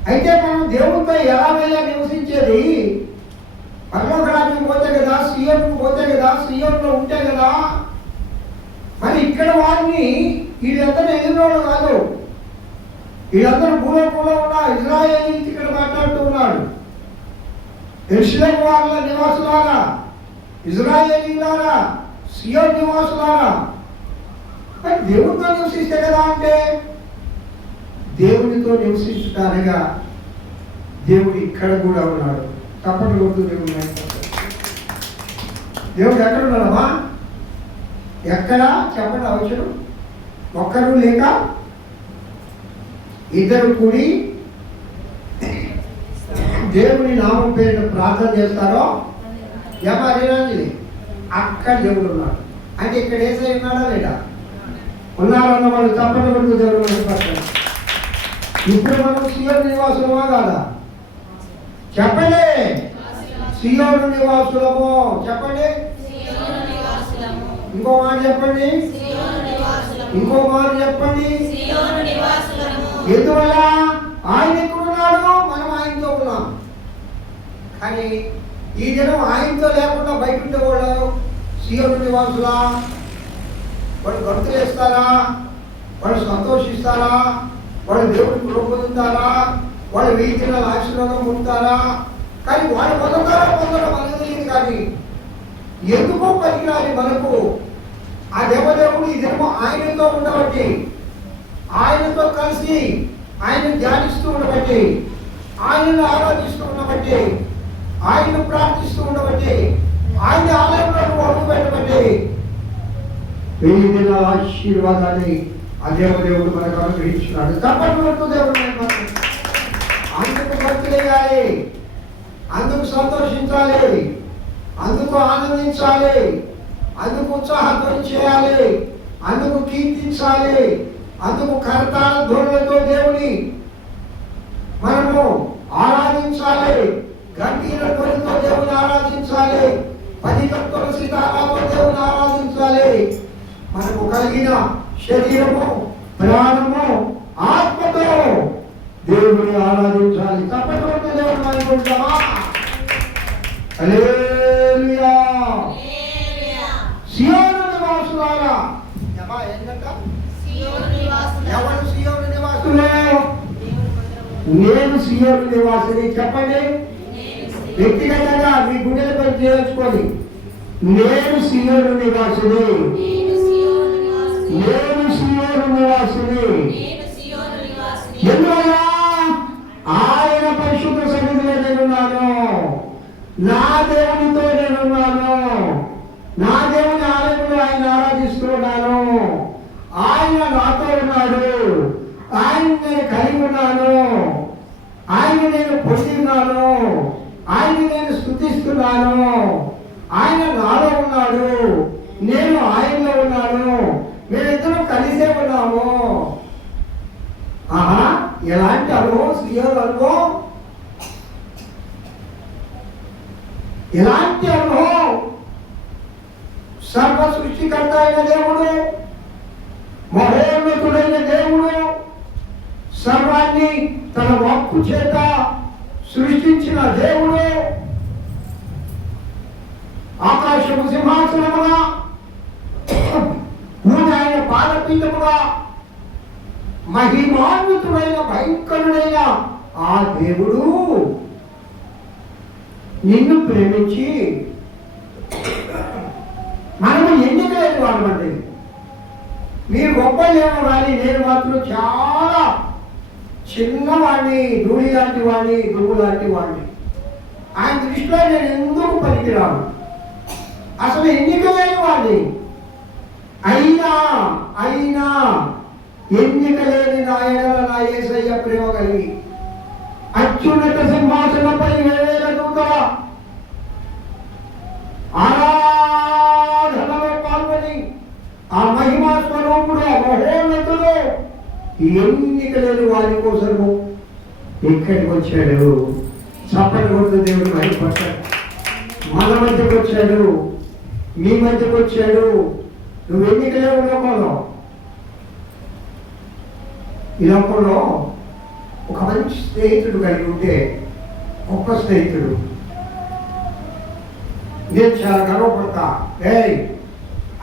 అయితే మనం దేవునితో ఎలాగైనా నివసించేది? పరలోక రాజ్యం పోతే కదా, సియోనుకు పోతే కదా, సియోనులో ఉంటే కదా. మరి ఇక్కడ వారిని వీళ్ళందరూ ఎదిరినోళ్ళు కాదు, వీళ్ళందరూ భూలోకంలో ఉన్న ఇజ్రాయేలీయులతో ఇక్కడ మాట్లాడుతూ ఉన్నాడు. యెరూషలేము వాళ్ళ నివాసులారా, ఇజ్రాయేలీయులారా, సియోను నివాసులారా. మరి దేవునితో నివసిస్తే కదా అంటే దేవునితో నివసించడానిగా దేవుడు ఇక్కడ కూడా ఉన్నాడు. తప్పని కొడుతూ దేవుడు ఎక్కడ ఉన్నాడమ్మా? ఎక్కడ చెప్పండి అవసరం. ఒక్కరు లేక ఇద్దరు కూడి దేవుని నామం పేరును ప్రార్థన చేస్తారో ఎవరి అక్కడ దేవుడు ఉన్నాడు. అంటే ఇక్కడ ఏసై ఉన్నాడా లేదా? ఉన్నారన్న వాళ్ళు తప్పని కొడుతూ దేవుడు పడతారు. ఇప్పుడు మనం సియోను నివాసులమా కాదా? చెప్పండి, సియోను నివాసులము. చెప్పండి, ఇంకో మాట చెప్పండి, ఇంకో మాట చెప్పండి. ఎందువల్ల? ఆయన ఎక్కడున్నాడు, మనం ఆయనతో ఉన్నాం. కానీ ఈ దినం ఆయనతో లేకుండా బయట ఉంటే వాళ్ళు సియోను నివాసులా? వాళ్ళు గంతులు వేస్తారా? వాళ్ళు సంతోషిస్తారా? వాళ్ళు దేవుడిని పొందుతారా? వాళ్ళు వీధిలో ఆశీర్వాదం పొందుతారా? కానీ వాళ్ళు పొందడం అనేది లేదు. కానీ ఎందుకో పనికిరాని మనకు ఆ దేవదేవుడు ఈ దినము ఆయనతో ఉండబట్టి, ఆయనతో కలిసి ఆయన ధ్యానిస్తూ ఉండబట్టి, ఆయనను ఆరాధిస్తూ ఉండబట్టి ఆయన్ను ప్రార్థిస్తూ ఉండబట్టి, ఆయన ఆలయంలో నువ్వు అడుగు పెట్టబట్టి 1000 దినాల ఆశీర్వాదాన్ని ఆ దేవుడు మనకు అనుగ్రహించినాడు. తప్పకుండా దేవుడు అందుకు భక్తులేయాలి, అందుకు సంతోషించాలి, అందుకు ఆనందించాలి, అందుకు ఉత్సాహంతో చేయాలి, అందుకు కీర్తించాలి, అందుకు కర్తాల ధ్వనులతో దేవుని మనము ఆరాధించాలి, గంటీల ధ్వనితో దేవుని ఆరాధించాలి, 10 కత్తుల సితారాతో దేవుని ఆరాధించాలి. మనకు కలిగిన శరీరము, ప్రాణము, ఆత్మతో దేవుని ఆరాధించాలి. తప్పకుండా దేవుని అనుకుంటామా? హల్లెలూయా. సియోను నివాసులారా, ఎవరు సియోను నివాసులు? నేను సియోను నివాసిని. చెప్పండి వ్యక్తిగతంగా మీ గుండెలపై చేసుకొని, నేను సియోను నివాసిని, నేను సియోను నివాసిని. ఎందువల్ల? ఆయన పరిశుద్ధ సన్నిధిలో నేనున్నాను, నా దేవునితో నేనున్నాను, నా దేవుని ఆలయంలో ఆయన ఆరాధిస్తున్నాను, ఆయన నాతో ఉన్నాడు, ఆయన నేను కలిగి ఉన్నాను, ఆయన నేను పొంది ఉన్నాను, ఆయన నేను స్తుతిస్తున్నాను, ఆయన నాలో ఉన్నాడు, నేను ఆయనలో ఉన్నాను, మేమిద్దరం కలిసే ఉన్నాము. ఆహా, ఎలాంటి అనుభవం సియోను అనుభవం, ఎలాంటి అనుభవం! సర్వ సృష్టికర్త అయిన దేవుడు, మహోన్నతుడైన దేవుడు, సర్వాన్ని తన వాక్కు చేత సృష్టించిన దేవుడు, ఆకాశము సింహాసనముగా, భూమి ఆయన పాదపీఠముగా, మహిమాన్వితుడైన భయంకరుడైన ఆ దేవుడు నిన్ను ప్రేమించి, మనము ఎన్నిక లేని వాడమండి. మీరు గొప్పలేమో కానీ నేను మాత్రం చాలా చిన్నవాడిని, ధూళి లాంటి వాడిని, దుమ్ము లాంటి వాడిని. ఆయన దృష్టిలో నేను ఎందుకు పనికిరాను, అసలు ఎన్నిక లేని వాడిని. అయినా ఎన్నిక లేని నా ఎడల నా యేసయ్య ప్రేమ కలిగి అత్యున్నత సింహాసనపై 1000 దూతల ఆరాధనలో పాల్గొని ఆ మహిమా స్వరూపుడు, ఆ మహోన్నతుడు ఎన్నిక లేని వారి కోసము ఇక్కడికి వచ్చాడు. చప్పటి కొడుతూ దేవుడు మహిమపడ్డాడు. మన మధ్యకు వచ్చాడు, మీ మధ్యకు వచ్చాడు. నువ్వు ఎన్నిక లేవు లోకంలో. ఈ లోకంలో ఒక మంచి స్నేహితుడు కలిగి ఉంటే, గొప్ప స్నేహితుడు, నేను చాలా గర్వపడతా.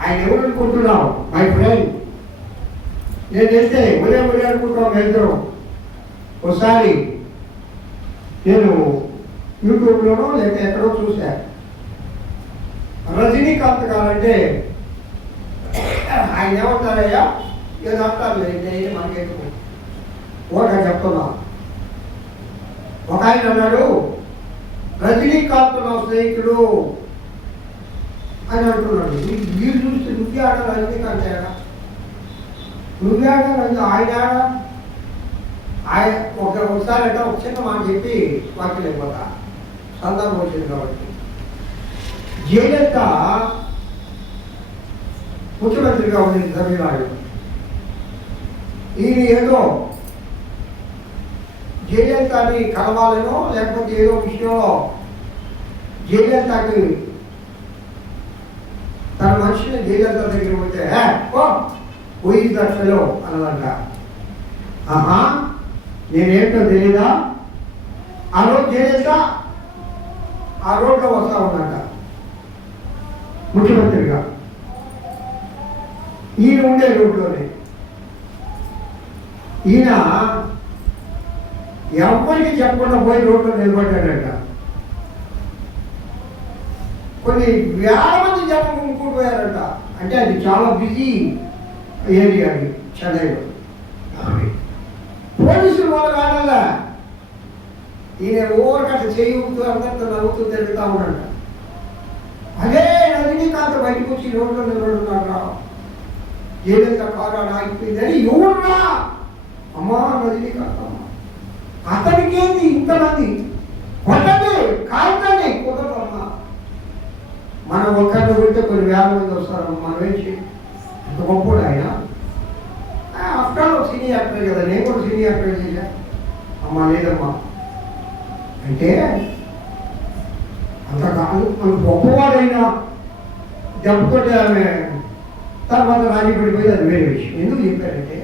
ఆయన ఎవరు అనుకుంటున్నావు? My friend. నేను వెళ్తే ఒరే అనుకుంటాం ఇద్దరు. ఒకసారి నేను యూట్యూబ్లోనో లేక ఎక్కడో చూసా, రజనీకాంత్ గారంటే ఆయన ఏమంటారయ్యా, ఏదో అంటారు లేదు మనకెందుకు ఓట చెప్తున్నా. ఒక ఆయన అన్నాడు, రజనీకాంత్ నా స్నేహితుడు అని అంటున్నాడు. వీళ్ళు చూస్తే నువ్వే ఆడ రజనీకాంత్ ఆడ, నువ్వే ఆడ ఆయన ఆడ. ఆయన ఒకసారి అంటే ఒక చిన్న మాట చెప్పి వాక్యం అయిపోతా, సందర్భం వచ్చింది కాబట్టి. జయలలిత ముఖ్యమంత్రిగా ఉండేది తమిళనాడు. ఈయన ఏదో జయలలితని కలవాలనో లేకపోతే ఏదో విషయంలో జయలలితకి తన మనిషిని జయలలిత దగ్గర పోతే పోయి దర్శలో అన్నదంట. ఆహా, నేనేంటో తెలీదా? ఆ రోజు జయలలిత ఆ రోడ్లో వస్తా ఉన్నట ముఖ్యమంత్రిగా. ఈయన ఉండే రోడ్లోనే. ఈయన ఎవరికి చెప్పకుండా పోయి రోడ్లో నిలబడ్డాడట. కొన్ని వేల మంది జనం కొనుక్కుంటుపోయారట. అంటే అది చాలా బిజీ ఏరియా అది చెన్నైలో. పోలీసులు వాళ్ళ కాడల్లా ఈయన ఓరకట్ట చేయుతూ అందరితో నవ్వుతూ తిరుగుతూ ఉన్నాడు. అదే రజనీకాంత్ బయటకు వచ్చి రోడ్లో నిలబడున్నాడు. రా ఏదైనా కారు ఆగిపోయిందని ఎవరురా అమ్మా రజనీకాంత్ అమ్మ అతనికి ఏంది ఇంతమంది కొట్టండి కాల్చండి కుదరమ్మా. మనం ఒక్కరిని కొడితే కొన్ని వేల మంది వస్తారు. మనం ఏం చేయాలి? అంత గొప్పడు ఆయన. ఆఫ్టర్ ఆల్ సినీ యాక్టర్ కదా, నేను కూడా సినీ యాక్టర్ చేశా. అమ్మా లేదమ్మా అంటే అంత కాదు. మన గొప్పవాడైనా దెబ్బతోటి ఆమె తర్వాత రాజీపడిపోయి అది వేరే విషయం. ఎందుకు చెప్పారంటే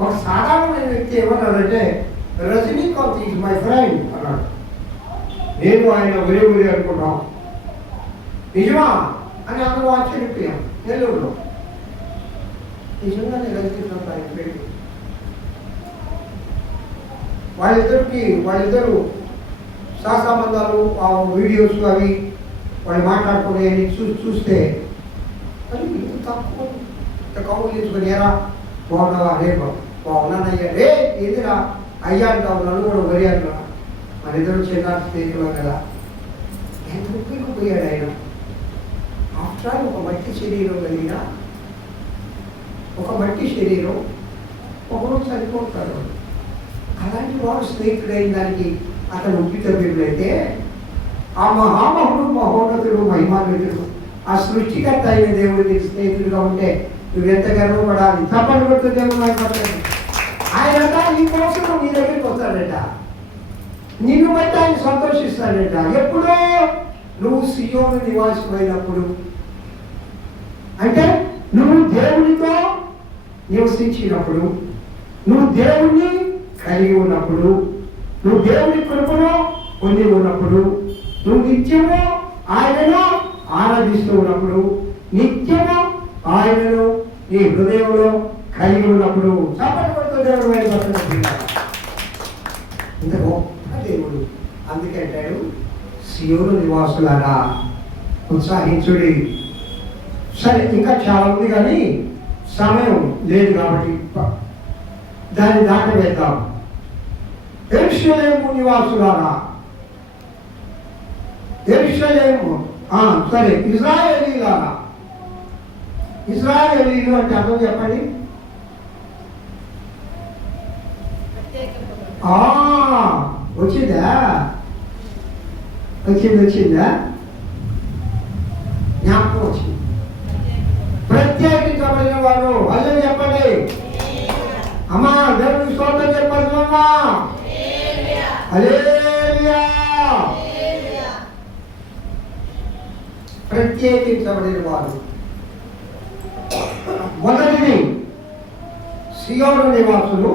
ఒక సాధారణమైన వ్యక్తి ఏమన్నాడంటే రజనీకాంత్ ఈజ్ మై ఫ్రెండ్ అన్నాడు. నేను ఆయన ఒరే ఒరే అనుకున్నాం. నిజమా అని అందరూ ఆశ్చర్యపోయాం. నెల్లూరులో నిజంగానే రజనీకాంత్ ఆయన ఫ్రెండ్. వాళ్ళిద్దరు సహసంబంధాలు ఆ వీడియోస్ అవి వాళ్ళు మాట్లాడుకునే చూస్తే అది తక్కువ కౌలు తీసుకొని ఏరా బాగున్నావా రేపు బాగున్నానయ్యా రే ఏదిరా అయ్యా అంటావు నన్ను కూడా వరి అంటున్నా. మన ఇద్దరు చిన్న స్నేహితులు కదా. ఎంత ఉపయోగపోయాడు ఆయన. ఆఫ్టర్ ఆల్ ఒక మట్టి శరీరం కలిగిన ఒక మట్టి శరీరం ఒకరోజు సరిపోతాడు. అలాంటి వాడు స్నేహితుడైన దానికి అతను ఉప్పితవ్యుడైతే ఆ మహామహుడు మహోన్నతుడు మహిమాన్వితుడు ఆ సృష్టికర్త అయిన దేవుడికి స్నేహితుడిగా ఉంటే నువ్వెంత గర్వపడాలి. తప్పని కొడుతూ దేవుడు ఆయన ఈ కోసం నీ దగ్గరికి వస్తాడట. నిన్ను బట్టి ఆయన సంతోషిస్తాడట. ఎప్పుడో నువ్వు సియోను నివాసమైనప్పుడు అంటే నువ్వు దేవునితో నివసించినప్పుడు, నువ్వు దేవుణ్ణి కలిగి ఉన్నప్పుడు, నువ్వు దేవుని కృపను పొంది ఉన్నప్పుడు, నువ్వు నిత్యము ఆయనను ఆరాధిస్తూ ఉన్నప్పుడు, నిత్యము ఆయనను నీ హృదయంలో కలిగి ఉన్నప్పుడు చప్పట్లు దేవుడు ఇంత గొప్ప దేవుడు. అందుకే అంటాడు సియోను నివాసులారా ఉత్సాహించుడి. సరే ఇంకా చాలా ఉంది కానీ సమయం లేదు కాబట్టి దాన్ని దాటవేద్దాం. యెరూషలేము నివాసులారా, యెరూషలేము సరే ఇశ్రాయేలీయులారా. ఇశ్రాయేలీయులు అంటే అర్థం చెప్పండి. వచ్చిందా జ్ఞాపకం వచ్చింది. ప్రత్యేకించబడిన వారు అల్లే చెప్పండి. అమ్మా దేవుడికి స్తోత్రం చెప్పండి. అమ్మా హల్లెలూయా. ప్రత్యేకించబడిన వారు మొదటిది సియోను నివాసులు.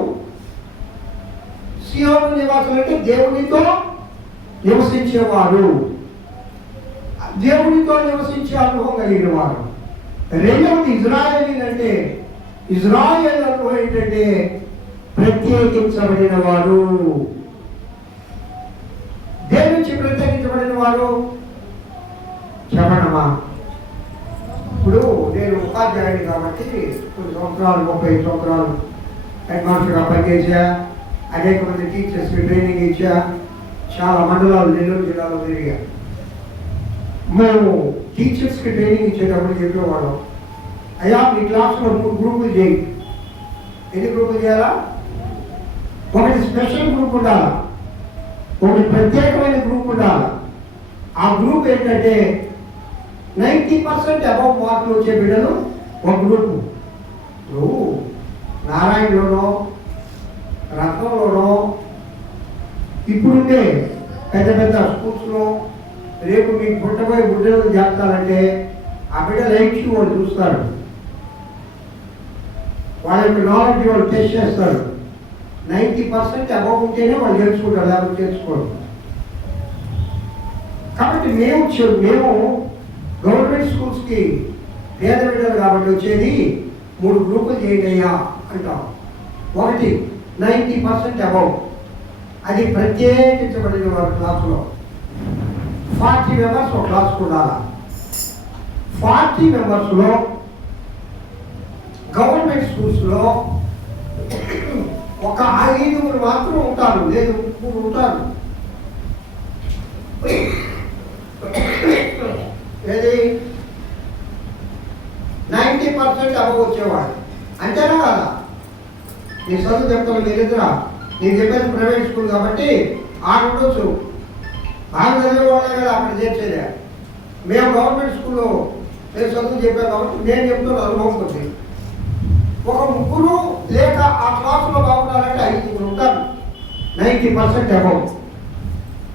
సియోను నివాసులు అంటే దేవునితో నివసించేవారు, దేవునితో నివసించే అనుభవం కలిగిన వారు. రెండవది ఇజ్రాయేలీలు అంటే ఇజ్రాయేల్ అనుభవం ఏంటంటే ప్రత్యేకించబడిన వారు. దేని నుంచి ప్రత్యేకించబడిన వారు చెప్పడమా? ఇప్పుడు నేను ఉపాధ్యాయుడు కాబట్టి కొన్ని సంవత్సరాలు 30 సంవత్సరాలు హెడ్ మాస్టర్గా పనిచేసా. అనేక మంది టీచర్స్కి ట్రైనింగ్ ఇచ్చా. చాలా మండలాలు నెల్లూరు జిల్లాలో తిరిగా. మేము టీచర్స్కి ట్రైనింగ్ ఇచ్చేటప్పుడు చెప్పేవాళ్ళం, అయ్యా మీ క్లాస్లో 3 గ్రూపులు చేయి. ఎన్ని గ్రూపులు చేయాలా? ఒకటి స్పెషల్ గ్రూప్ ఉండాలి, ఒకటి ప్రత్యేకమైన గ్రూప్ ఉండాలి. ఆ గ్రూప్ ఏంటంటే 90% అబౌవ్ మార్కులు వచ్చే బిడ్డలు ఒక గ్రూపు. నారాయణలోనో రత్నంలోనో ఇప్పుడుండే పెద్ద పెద్ద స్కూల్స్లో రేపు మీకు పుట్టబోయే బిడ్డలు చేస్తారంటే ఆ బిడ్డ లైఫ్ వాళ్ళు చూస్తారు, వాళ్ళ యొక్క నాలెడ్జ్ వాళ్ళు టెస్ట్ చేస్తారు. 90% అబౌవ్ ఉంటేనే వాళ్ళు నేర్చుకుంటారు, లేకపోతే నేర్చుకోరు. కాబట్టి మేము గవర్నమెంట్ స్కూల్స్కి పేద బిడ్డలు కాబట్టి వచ్చేది 3 గ్రూపులు చేయండి అయ్యా అంటాం. ఒకటి 90% అబౌవ్, అది ప్రత్యేకించబడిన వారి క్లాసులో 40 మెంబర్స్ ఒక క్లాస్కు ఉండాలి. 40 మెంబర్స్లో గవర్నమెంట్ స్కూల్స్లో ఒక 5 మాత్రం ఉంటారు, లేదు 3 ఉంటారు. ఏది 90% అబవ్ వచ్చేవాడు, అంతేనా కదా? నీ చదువు చెప్తాను మీరిద్దరా, నేను చెప్పేది ప్రైవేట్ స్కూల్ కాబట్టి ఉండొచ్చు, బాగా చదివేవాళ్ళే కదా అక్కడ చేర్చేదే. మేము గవర్నమెంట్ స్కూల్లో నేను చదువు చెప్పాను కాబట్టి నేను చెప్తున్న అనుభవం కొద్ది. ఒక 3 లేక ఆ క్లాసులో బాగుండాలంటే 5 ఉంటారు, 90% అబవ్.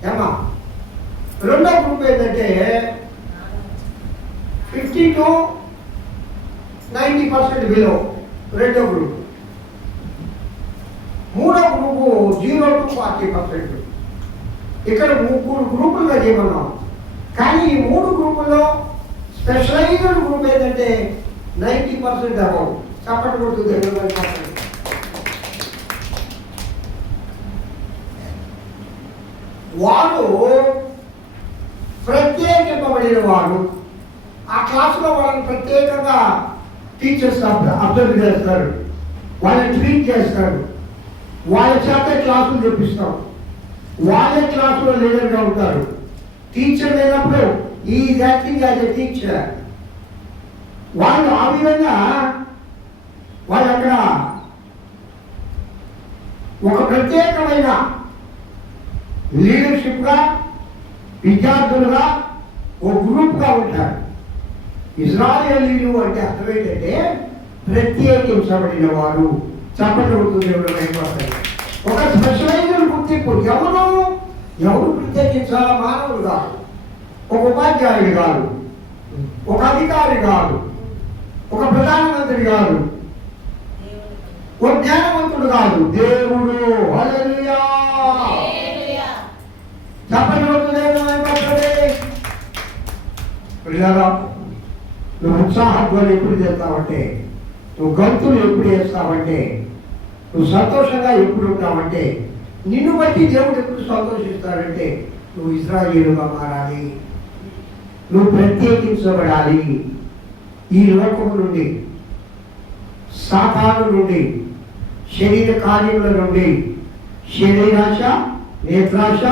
ఏమా రెండో గ్రూప్ ఏంటంటే 50 to 90% బిలో రెండో గ్రూప్. మూడో గ్రూపు 0 to 40%. ఇక్కడ 3 గ్రూపులుగా చేయమన్నాం. కానీ ఈ 3 గ్రూపుల్లో స్పెషలైజ్డ్ గ్రూప్ ఏంటంటే 90% అబౌవ్. చప్పటి కొడుతుంది. వాడు ప్రత్యేకింపబడిన వాడు. ఆ క్లాసులో వాళ్ళని ప్రత్యేకంగా టీచర్స్ అబ్జర్వ్ చేస్తారు, వాళ్ళని ట్రీట్ చేస్తారు, వాళ్ళ చేత క్లాసులు చెప్పిస్తాం, వాళ్ళే క్లాసులో లీడర్గా ఉంటారు. టీచర్ లేనప్పుడు ఈ యాక్టింగ్ యాజ్ ఎ టీచర్. వాళ్ళు ఆ విధంగా వాళ్ళు అక్కడ ఒక ప్రత్యేకమైన లీడర్షిప్గా, విద్యార్థులుగా ఒక గ్రూప్గా ఉంటారు. ఇజ్రాయేలీలు అంటే అర్థం ఏంటంటే ప్రత్యేకించబడిన వారు. చెప్పబడుతుంది ఒక స్పెషలైజ్డ్ గుర్తింపు. ఎవరు ప్రత్యేకించాలా? మానవుడు కాదు, ఒక ఉపాధ్యాయుడు కాదు, ఒక అధికారి కాదు, ఒక ప్రధానమంత్రి కాదు, ఒక జ్ఞానవంతుడు కాదు, దేవుడు. హల్లెలూయా. చెప్పబడుతుంది. నువ్వు ఉత్సాహధ్వని ఎప్పుడు చేస్తావంటే, నువ్వు గంతులు ఎప్పుడు వేస్తావంటే, నువ్వు సంతోషంగా ఎప్పుడు ఉంటావంటే, నిన్ను బట్టి దేవుడు ఎప్పుడు సంతోషిస్తాడంటే నువ్వు ఇశ్రాయేలుగా మారాలి, నువ్వు ప్రత్యేకించబడాలి. ఈ లోకము నుండి, సాతాను నుండి, శరీర కార్యముల నుండి, శరీరాశ, నేత్రాశ,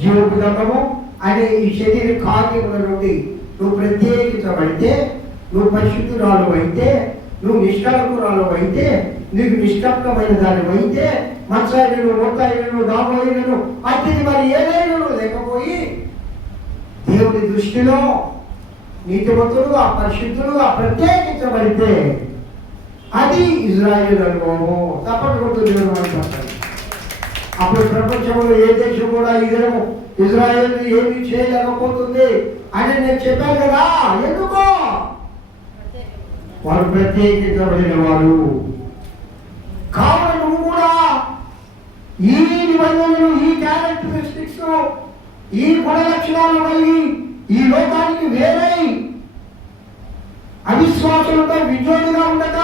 జీవపుదకము అనే ఈ శరీర కార్యముల నుండి నువ్వు ప్రత్యేకించబడితే, నువ్వు పరిశుద్ధురాలు అయితే, నువ్వు నిష్కళంకురాలు అయితే, నీకు నిష్కప్తమైన దాని అయితే, మంచాయిలను, మొత్తాయిలను, దాబోయిలను, అతిథి మరి ఏదైనా లేకపోయి దేవుడి దృష్టిలో నీతిమంతులుగా, పరిశుద్ధులుగా ప్రత్యేకించబడితే అది ఇజ్రాయేల్ అనుభవము. తప్పకుండా అప్పుడు ప్రపంచంలో ఏ దేశం కూడా ఈ దినము ఇజ్రాయేల్ ఏమి చేయలేకపోతుంది అని నేను చెప్పాను కదా. ఎందుకో వారు ప్రత్యేకించబడిన వారు. కావున నువ్వు కూడా ఈ నిబంధనలు, ఈ క్యారెక్టరిస్టిక్స్, ఈ గుణ లక్షణాలు కలిగి ఈ లోకానికి వేరై అవిశ్వాసులతో విజోడిగా ఉండక,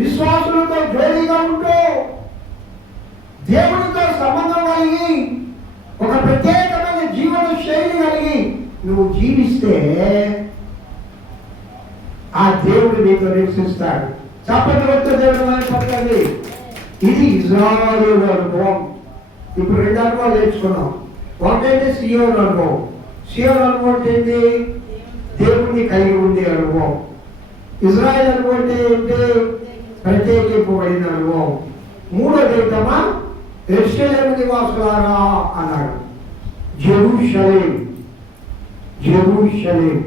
విశ్వాసులతో జోడిగా ఉంటూ దేవుడితో సంబంధం కలిగి ఒక ప్రత్యేకమైన జీవన శైలి కలిగి నువ్వు జీవిస్తే ఆ దేవుడు నీతో నివసిస్తాడు. చెప్పండి, దేవుడు పడుతుంది. ఇది ఇజ్రాయేలు అనుభవం. ఇప్పుడు 2 అనుభవాలు నేర్చుకున్నాం. ఒకటైతే సియోను అనుభవం. సియోను అనుభవం ఏంటి? దేవుడిని కలిగి ఉండే అనుభవం. ఇజ్రాయేల్ అనుభవం అంటే ఏంటి? ప్రత్యేకింపబడిన అనుభవం. మూడోది ఏంటమ్మా? యెరూషలేము నివాసులారా అన్నాడు. Jerusalem, Jerusalem.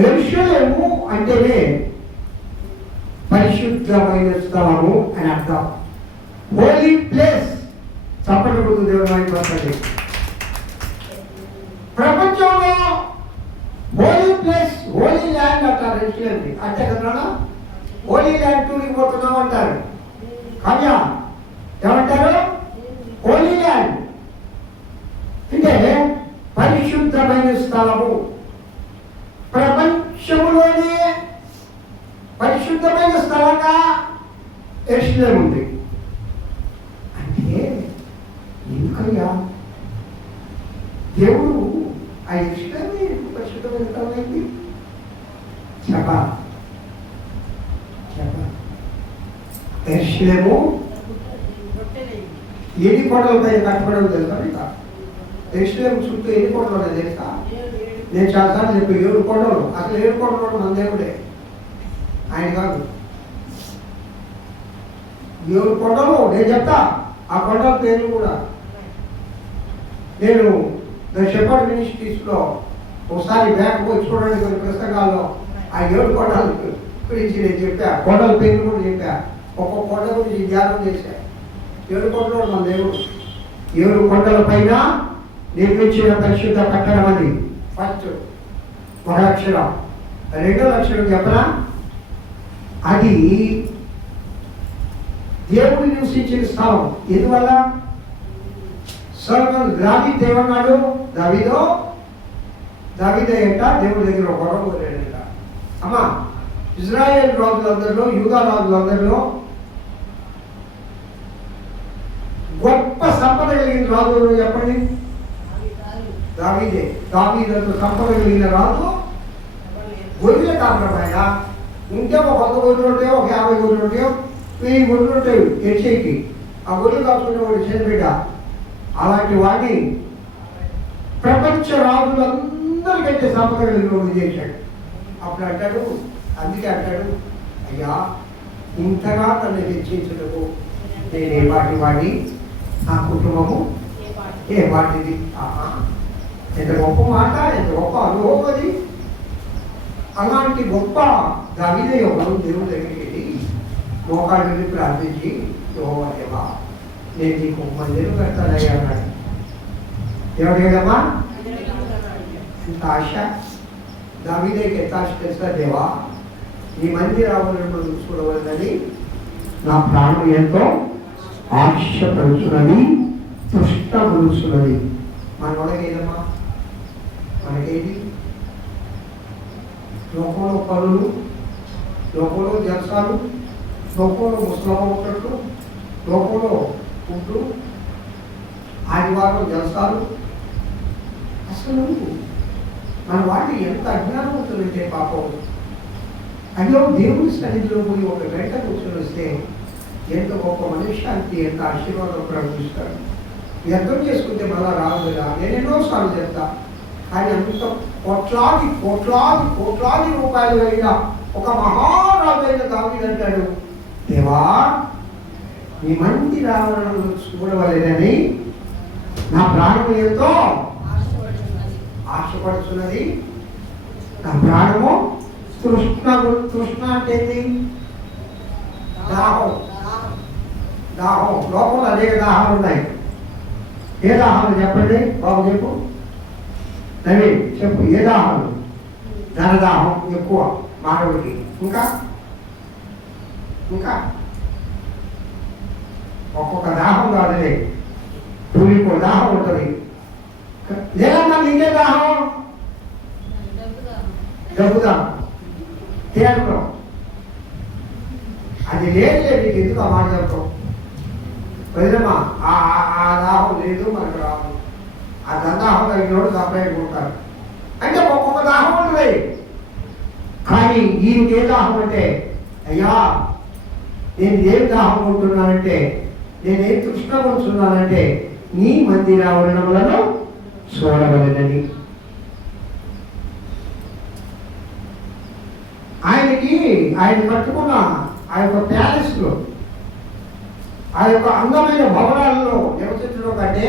యెరూషలేము అంటేనే పరిశుద్ధమైన స్థలము అని అర్థం. Holy place. చెప్పకూడదు దేవుడు పడుతుంది. ప్రపంచంలో హోలీ ప్లేస్, హోలీ ల్యాండ్ అంటారు యెరూషలేంని. అంతే కదా, హోలీ ల్యాండ్ టూర్కి పోతున్నాం అంటారు. కవ్యా ఏమంటారు? హోలీ ల్యాండ్ అంటే పరిశుద్ధమైన స్థలము. ప్రపంచంలోనే పరిశుద్ధమైన స్థలంగా యెరూషలేము ఉంది. అంటే ఎందుకయ్యా దేవుడు ఆ యెరూషలేము పరిశుద్ధమైన స్థలం అయింది? యెరూషలేము ఎన్ని కొండలపై కట్టబడవు తెలుసా ఇంకా? ఎరుషలేము చుట్టూ ఎన్ని కొండలు ఉన్నాయి తెలుసా? నేను చాలాసార్లు చెప్పి 7 కొండలు. అసలు 7 కొండలు మన దేవుడే, ఆయన కాదు. 7 కొండలు నేను చెప్తా. ఆ కొండల పేర్లు కూడా నేను ద షెపర్డ్ మినిస్ట్రీస్లో ఒకసారి బ్యాక్ పోయి చూడండి, కొన్ని పుస్తకాల్లో ఆ 7 కొండల గురించి నేను చెప్పా. కొండల పేర్లు కూడా చెప్పా. ఒక్కొక్క కొండ గురించి ధ్యానం చేశా. 7 కొండలు మన దేవుడు. 7 కొండల పైన నిర్మించిన పరిశుద్ధ కట్టడం అది. ఫస్ట్ ఒక అక్షరం. 2వ అక్షరం చెప్పనా? అది దేవుడు నివసించిన స్థలం. ఎందువల్ల? దావీదు ఏమన్నాడు? దావీదే అంట దేవుడి దగ్గర ఒక వరం కోరాడంట. అమ్మా, ఇజ్రాయేల్ రాజులందరిలో, యూదా రాజులందరిలో గొప్ప సంపద కలిగిన రాజు చెప్పండి. దావీదే. దావీదుతో సంపద కలిగిన రాజు గొర్రెల కారణమైన ఉంటే ఒక 100 గొర్రెలు ఉంటాయో, ఒక 50 గొర్రెలు ఉంటాయో, 1000 గొర్రెలు ఉంటాయి హెచ్ఐకి. ఆ గొర్రెలు కాసుకునే వాడు చనిపోయిట. అలాంటి వాడిని ప్రపంచ రాజులందరికంటే సంపద కలిగిన వాడు చేశాడు. అప్పుడు అంటాడు, అందుకే అంటాడు, అయ్యా ఇంతగా నన్ను హెచ్చించడము నేను ఏ పాటి వాడి, నా కుటుంబము ఏ పాటిది. ఎంత గొప్ప మాట, ఎంత గొప్ప అనుభవం అది. అలాంటి గొప్ప దావీదు ఎవరు దేవుడి దగ్గరికి వెళ్ళి మోకాళ్ళు వెళ్ళి ప్రార్థించి, యెహోవా దేవా నేను నీకు మందిరం కడతానయ్యా అన్నాడు. ఎవడేడమ్మా? ఇంత ఆశ దావీదుకి ఎంత ఆశ తెలుసా? దేవా నీ మందిరాలను చూడవలనని నా ప్రాణం ఎంతో ఆశపడుతున్నది, తృష్ణపడుతున్నది. మన వాళ్ళకేదమ్మా? మనకేది? లోకంలో పనులు, లోకంలో జలసాలు, లోకంలో ముసలమ్మ ఒకట్లు, లోకంలో ఫుడ్డు, ఆదివారం జలసాలు. అసలు మన వాటి ఎంత అజ్ఞానం అవుతుందంటే పాపం. అయ్యో దేవుడి సన్నిధిలో పోయి 1 గంట కూర్చొని వస్తే ఎంత గొప్ప మనశ్శాంతి, ఎంత ఆశీర్వాదం ప్రవహిస్తాడు. అర్థం చేసుకుంటే మళ్ళా రాదు కదా. నేను ఎన్నోసార్లు చెప్తా. కానీ అంత కోట్లాది కోట్లాది కోట్లాది రూపాయలు అయిన ఒక మహారాజు అయిన దావీదు అంటాడు, దేవా నీ మందిరాలను చూడవలెనని నా ప్రాణము ఎంతో ఆశపడుతున్నది. నా ప్రాణము తృష్ణ అంటే దాహం. దాహం లోపల అనేక దాహాలు ఉన్నాయి. ఏ దాహాలు చెప్పండి బాబు? చెప్పు నవీన్, చెప్పు. ఏ దాహాలు? ధనదాహం ఎక్కువ మానవుడికి. ఇంకా ఇంకా ఒక్కొక్క దాహం కాదులే, పూలికో దాహం ఉంటుంది. లేదమ్మా ఇంకే దాహం? డబ్బుదాహం. తీరడం అది లేదు. నీకు ఎందుకు ఆ మాట చెప్తాం? వదిలేమా, ఆ దాహం లేదు, మనకు రాదు. ఆ దందాహం కలిగినోడు సపరేట్గా ఉంటారు. అంటే ఒక్కొక్క దాహం ఉంటుంది. కానీ ఈయనకి ఏ దాహం అంటే, అయ్యా నేను ఏం దాహం ఉంటున్నానంటే, నేనేం తృష్ణ పొందుతున్నానంటే నీ మందిరావరణములను చూడవలెనని. ఆయన కట్టుకున్న ఆ యొక్క ప్యాలెస్లో, ఆ యొక్క అందమైన భవనాలలో నివసించడం కంటే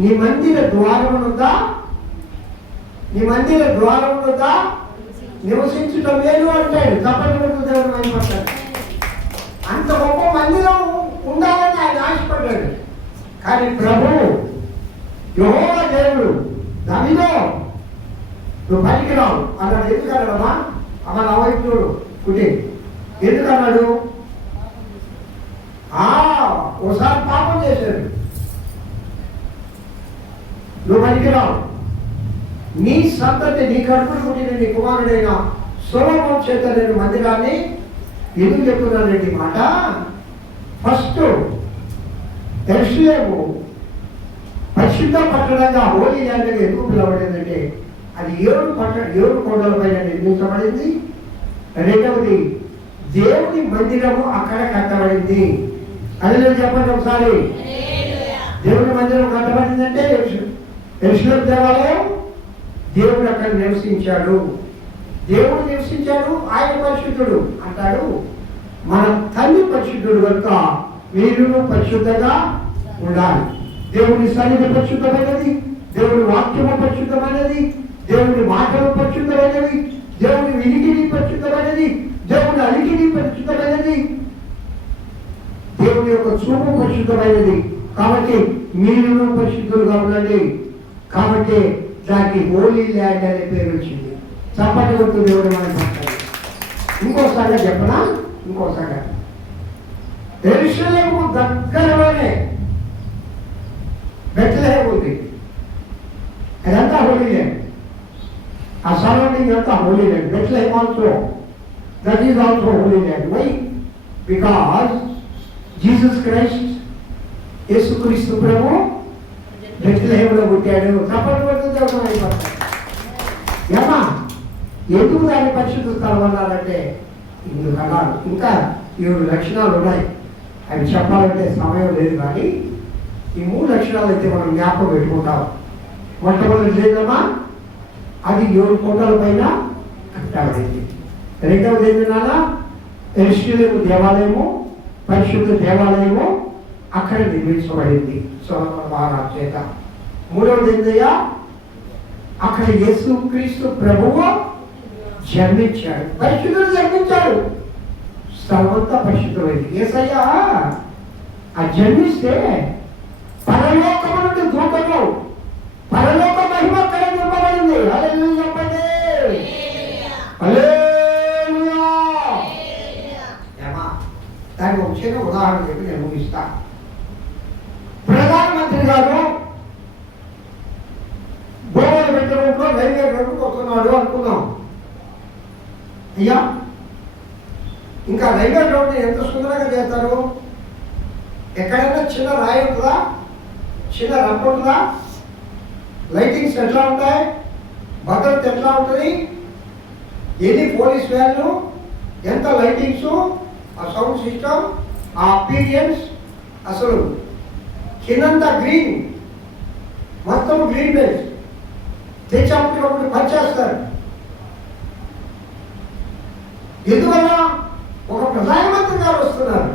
నీ మందిర ద్వారమునుద్దా నివసించడం లేదు అంటాడు. తప్పనిసరి దేవుడు మైపడతాడు. అంత గొప్ప మందిరం ఉండాలని ఆయన ఆశపడ్డాడు. కానీ ప్రభువు యెహోవా దేవుడు దావీదు నువ్వు పనికిరావు అన్నాడు. ఎందుకు అన్నాడమ్మా? అమ్మ నా వైపు చూడు కుటి. ఎందుకు అన్నాడు? ఒకసారి పాపం చేశాడు. నువ్వు పనికిరావు. నీ సంతతి, నీ కడుపును పుట్టిన నీ కుమారుడైన సొలొమోను చేత నేను మందిరాన్ని ఎందుకు చెప్తున్నానండి మాట? ఫస్ట్ యెరూషలేము పరిశుద్ధ పట్టణంగా హోలీ ల్యాండ్గా ఎందుకు పిలవబడిందంటే అది 7 కొండల పైన నిర్మించబడింది. రెండవది దేవుని మందిరము అక్కడ కట్టబడింది. అది నేను చెప్పండి ఒకసారి. దేవుని మందిరం కట్టబడిందంటే యెరూషలేము దేవాలయం. దేవుడు అక్కడ నివసించాడు. దేవుడు నివసించాడు. ఆయన పరిశుద్ధుడు అంటాడు. మన తండ్రి పరిశుద్ధుడు కనుక మీరు పరిశుద్ధంగా ఉండాలి. దేవుని సన్నిధి పరిశుద్ధమైనది, దేవుని వాక్యము పరిశుద్ధమైనది, దేవుని మాటలు పరిశుద్ధమైనవి, దేవుని వినికిడి పరిశుద్ధమైనది, దేవుని అలికిడి పరిశుద్ధమైనది, దేవుని యొక్క చూపు పరిశుద్ధమైనది. కాబట్టి మీరు పరిశుద్ధులుగా ఉండండి. కాబట్టి దానికి హోలీ ల్యాండ్ అనే పేరు వచ్చింది. చప్పటి కొట్టు దేవుడు మనం మాట్లాడాలి. ఇంకోసారి చెప్పనా? ఇంకోసారి యెరూషలేము దగ్గరలోనే బెత్లెహేమ్ ఉంది. అదంతా హోలీ ల్యాండ్. ఆ సరౌండింగ్ అంతా holy land. Bethlehem also, that is also holy land. Why? Because Jesus Christ, యేసుక్రీస్తు ప్రభు బెత్లెహేములో పుట్టాడు. చప్పటి కొట్టు దేవుడు అయిపోతాడు. ఏమా ఎందుకు దాన్ని పరిశుద్ధ స్థలం అన్నారంటే ఇందుకు అన్నారు. ఇంకా 7 లక్షణాలు ఉన్నాయి. అవి చెప్పాలంటే సమయం లేదు. కానీ ఈ 3 లక్షణాలు అయితే మనం జ్ఞాపకం పెట్టుకుంటాం. మొట్టమొదటి లేదమ్మా, అది 7 కొండల పైన కట్టబడింది. రెండవది ఏంటన్నా, యెరూషలేము దేవాలయము, పరిశుద్ధ దేవాలయము అక్కడ నిర్మించబడింది సొలొమోను మహారాజు చేత. మూడవది ఏంటయ్యా, అక్కడ యేసుక్రీస్తు ప్రభువు జన్మించాడు. పరిశుద్ధుడు జన్మించాడు. స్థలమంతా పరిశుద్ధమైంది. యేసయ్య ఆ జన్మిస్తే పరలోకము నుండి దూతలు, పరలోక మహిమ అక్కడ నింపబడింది. హల్లెలూయా చెప్పండి. హల్లెలూయా. ఏమా దానికి ఒక చిన్న ఉదాహరణ చెప్పి నేను ముగిస్తా. ప్రధానమంత్రి గారు గోవాలు పెట్టడంలో రైల్వే రోడ్డుకు వస్తున్నాడు అనుకున్నాం. అయ్యా ఇంకా రైల్వే రోడ్డు ఎంత సుందరంగా చేస్తారు. ఎక్కడైనా చిన్న రాయి ఉంటుందా, చిన్న రంప ఉంటుందా, లైటింగ్స్ ఎట్లా ఉంటాయి, భద్రత ఎట్లా ఉంటుంది, ఎన్ని పోలీస్ వ్యాన్లు, ఎంత లైటింగ్స్, ఆ సౌండ్ సిస్టమ్, ఆ అపీరియన్స్, అసలు కిందంతా గ్రీన్, మొత్తం గ్రీన్ బేస్ తెచ్చాపుకున్నప్పుడు పనిచేస్తారు. ఎందువల్ల ఒక ప్రధానమంత్రి గారు వస్తున్నారు.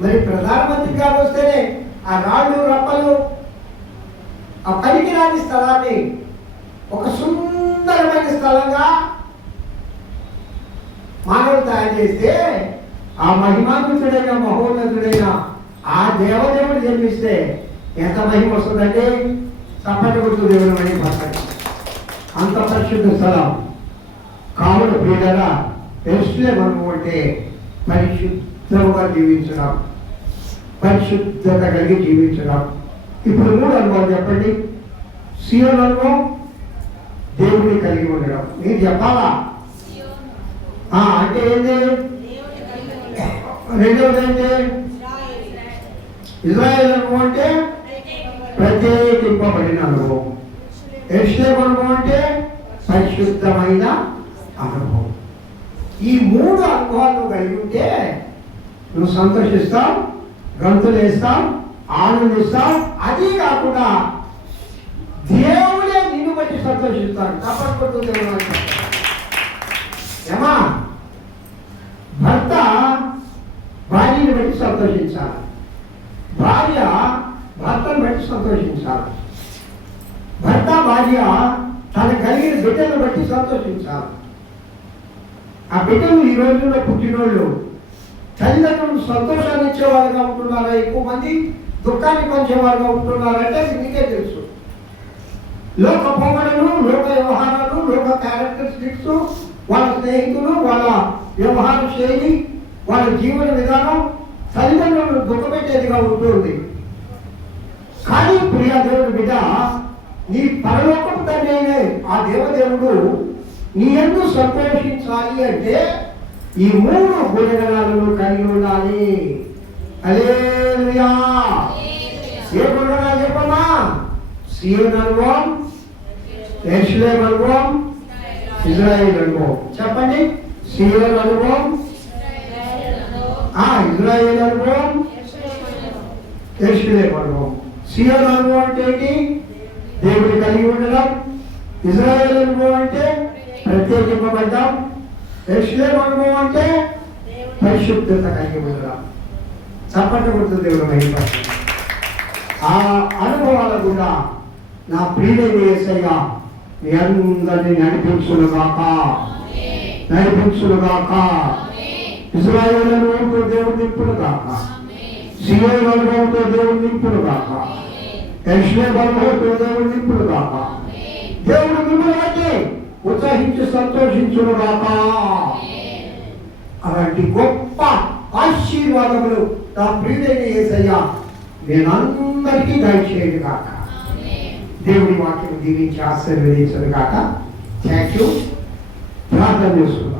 మరి ప్రధానమంత్రి గారు వస్తేనే ఆ రాళ్ళు రప్పలు ఆ పనికిరాని స్థలాన్ని ఒక సుందరమైన స్థలంగా మానవులు తయారు చేస్తే ఆ మహిమాన్వితుడైన మహోన్నతుడైన ఆ దేవదేవుడు జన్మిస్తే ఎంత మహిమ వస్తుందంటే చప్పటి కొడుతూ దేవుని మహిమ పడతాడు. అంత పరిశుద్ధ స్థలం. కావున ప్రియులారా, యెరూషలేము అంటే పరిశుద్ధంగా జీవించడం, పరిశుద్ధత కలిగి జీవించడం. ఇప్పుడు 3 అనుభవాలు చెప్పండి. సీయోను అనుభవం, దేవుడిని కలిగి ఉండడం. మీరు చెప్పాలా? అంటే ఏంటి? రెండవది ఏంటి? ఇజ్రాయేల్ అనుభవం అంటే ప్రత్యేకింపబడిన అనుభవం. యెరూషలేము అనుభవం అంటే పరిశుద్ధమైన అనుభవం. ఈ 3 అనుభవాలు కలిగి ఉంటే నువ్వు సంతోషిస్తావు, గంతులు వేస్తావు, ఆనందిస్తావు. అది కాకుండా దేవుడే నిన్ను బట్టి సంతోషిస్తాడు. తప్పకుండా ఏమా భర్త భార్యని బట్టి సంతోషించాలి, భార్య భర్తను బట్టి సంతోషించాలి, భర్త భార్య తన కలిగిన బిడ్డలను బట్టి సంతోషించాలి. ఆ బిడ్డలు ఈ రోజుల్లో పుట్టినోళ్ళు తల్లిదండ్రులు సంతోషాన్ని ఇచ్చేవారుగా ఉంటున్నారా, ఎక్కువ మంది దుఃఖాన్ని పంచేవారుగా ఉంటున్నారంటే అది మీకే తెలుసు. లోక పొగడలు, లోక వ్యవహారాలు, లోక క్యారెక్టరిస్టిక్స్, వాళ్ళ స్నేహితులు, వాళ్ళ వ్యవహార శైలి, వాళ్ళ జీవన విధానం తల్లిదండ్రులను దుఃఖపెట్టేదిగా ఉంటుంది. కానీ ప్రియా దేవుడు బిడ్డ, నీ పరలోకపు తండ్రి అయినే ఆ దేవదేవుడు నీ యందు సంతోషించాలి అంటే ఈ 3 గుణగణాలను కలిగి ఉండాలి. హల్లెలూయా. ఏ గుణగణాలు చెప్పమ్మా? సీయోను అనుభవం, యెరూషలేము అనుభవం, ఇజ్రాయేల్ అనుభవం. చెప్పండి. సీయోను అనుభవం, ఇజ్రాయేల్ అనుభవం, యెరూషలేము అనుభవం. సియోను అనుభవం అంటే ఏంటి? దేవుని కలిగి ఉండడం. ఇజ్రాయేల్ అనుభవం అంటే ప్రత్యేకింపబడ్డాం. యెరూషలేము అనుభవం అంటే పరిశుద్ధత కలిగి ఉండడం. చప్పట్లు కొడుతూ దేవుడు మహిమపరచండి. ఆ అనుభవాల గుండా నా ప్రియుడైన యేసయ్య మీ అందరినీ నడిపించునుగాక. ఇశ్రాయేలు అనుభవంతో దేవుడు నింపునుగాక. సియోను అనుభవంతో దేవుడు నింపునుగాక. యెరూషలేము అనుభవంతో దేవుడు నింపునుగాక. దేవుడు మిమ్మల్ని బట్టి ఉత్సాహించి సంతోషించునుగాక. అలాంటి గొప్ప ఆశీర్వాదములు నా ప్రియుడైన యేసయ్య నేనందరికీ దయచేయను గాక. దేవుడి వాక్యం దీవించి ఆశీర్వదించను గాక. Thank you. ప్రార్థన చేసుకుందాం.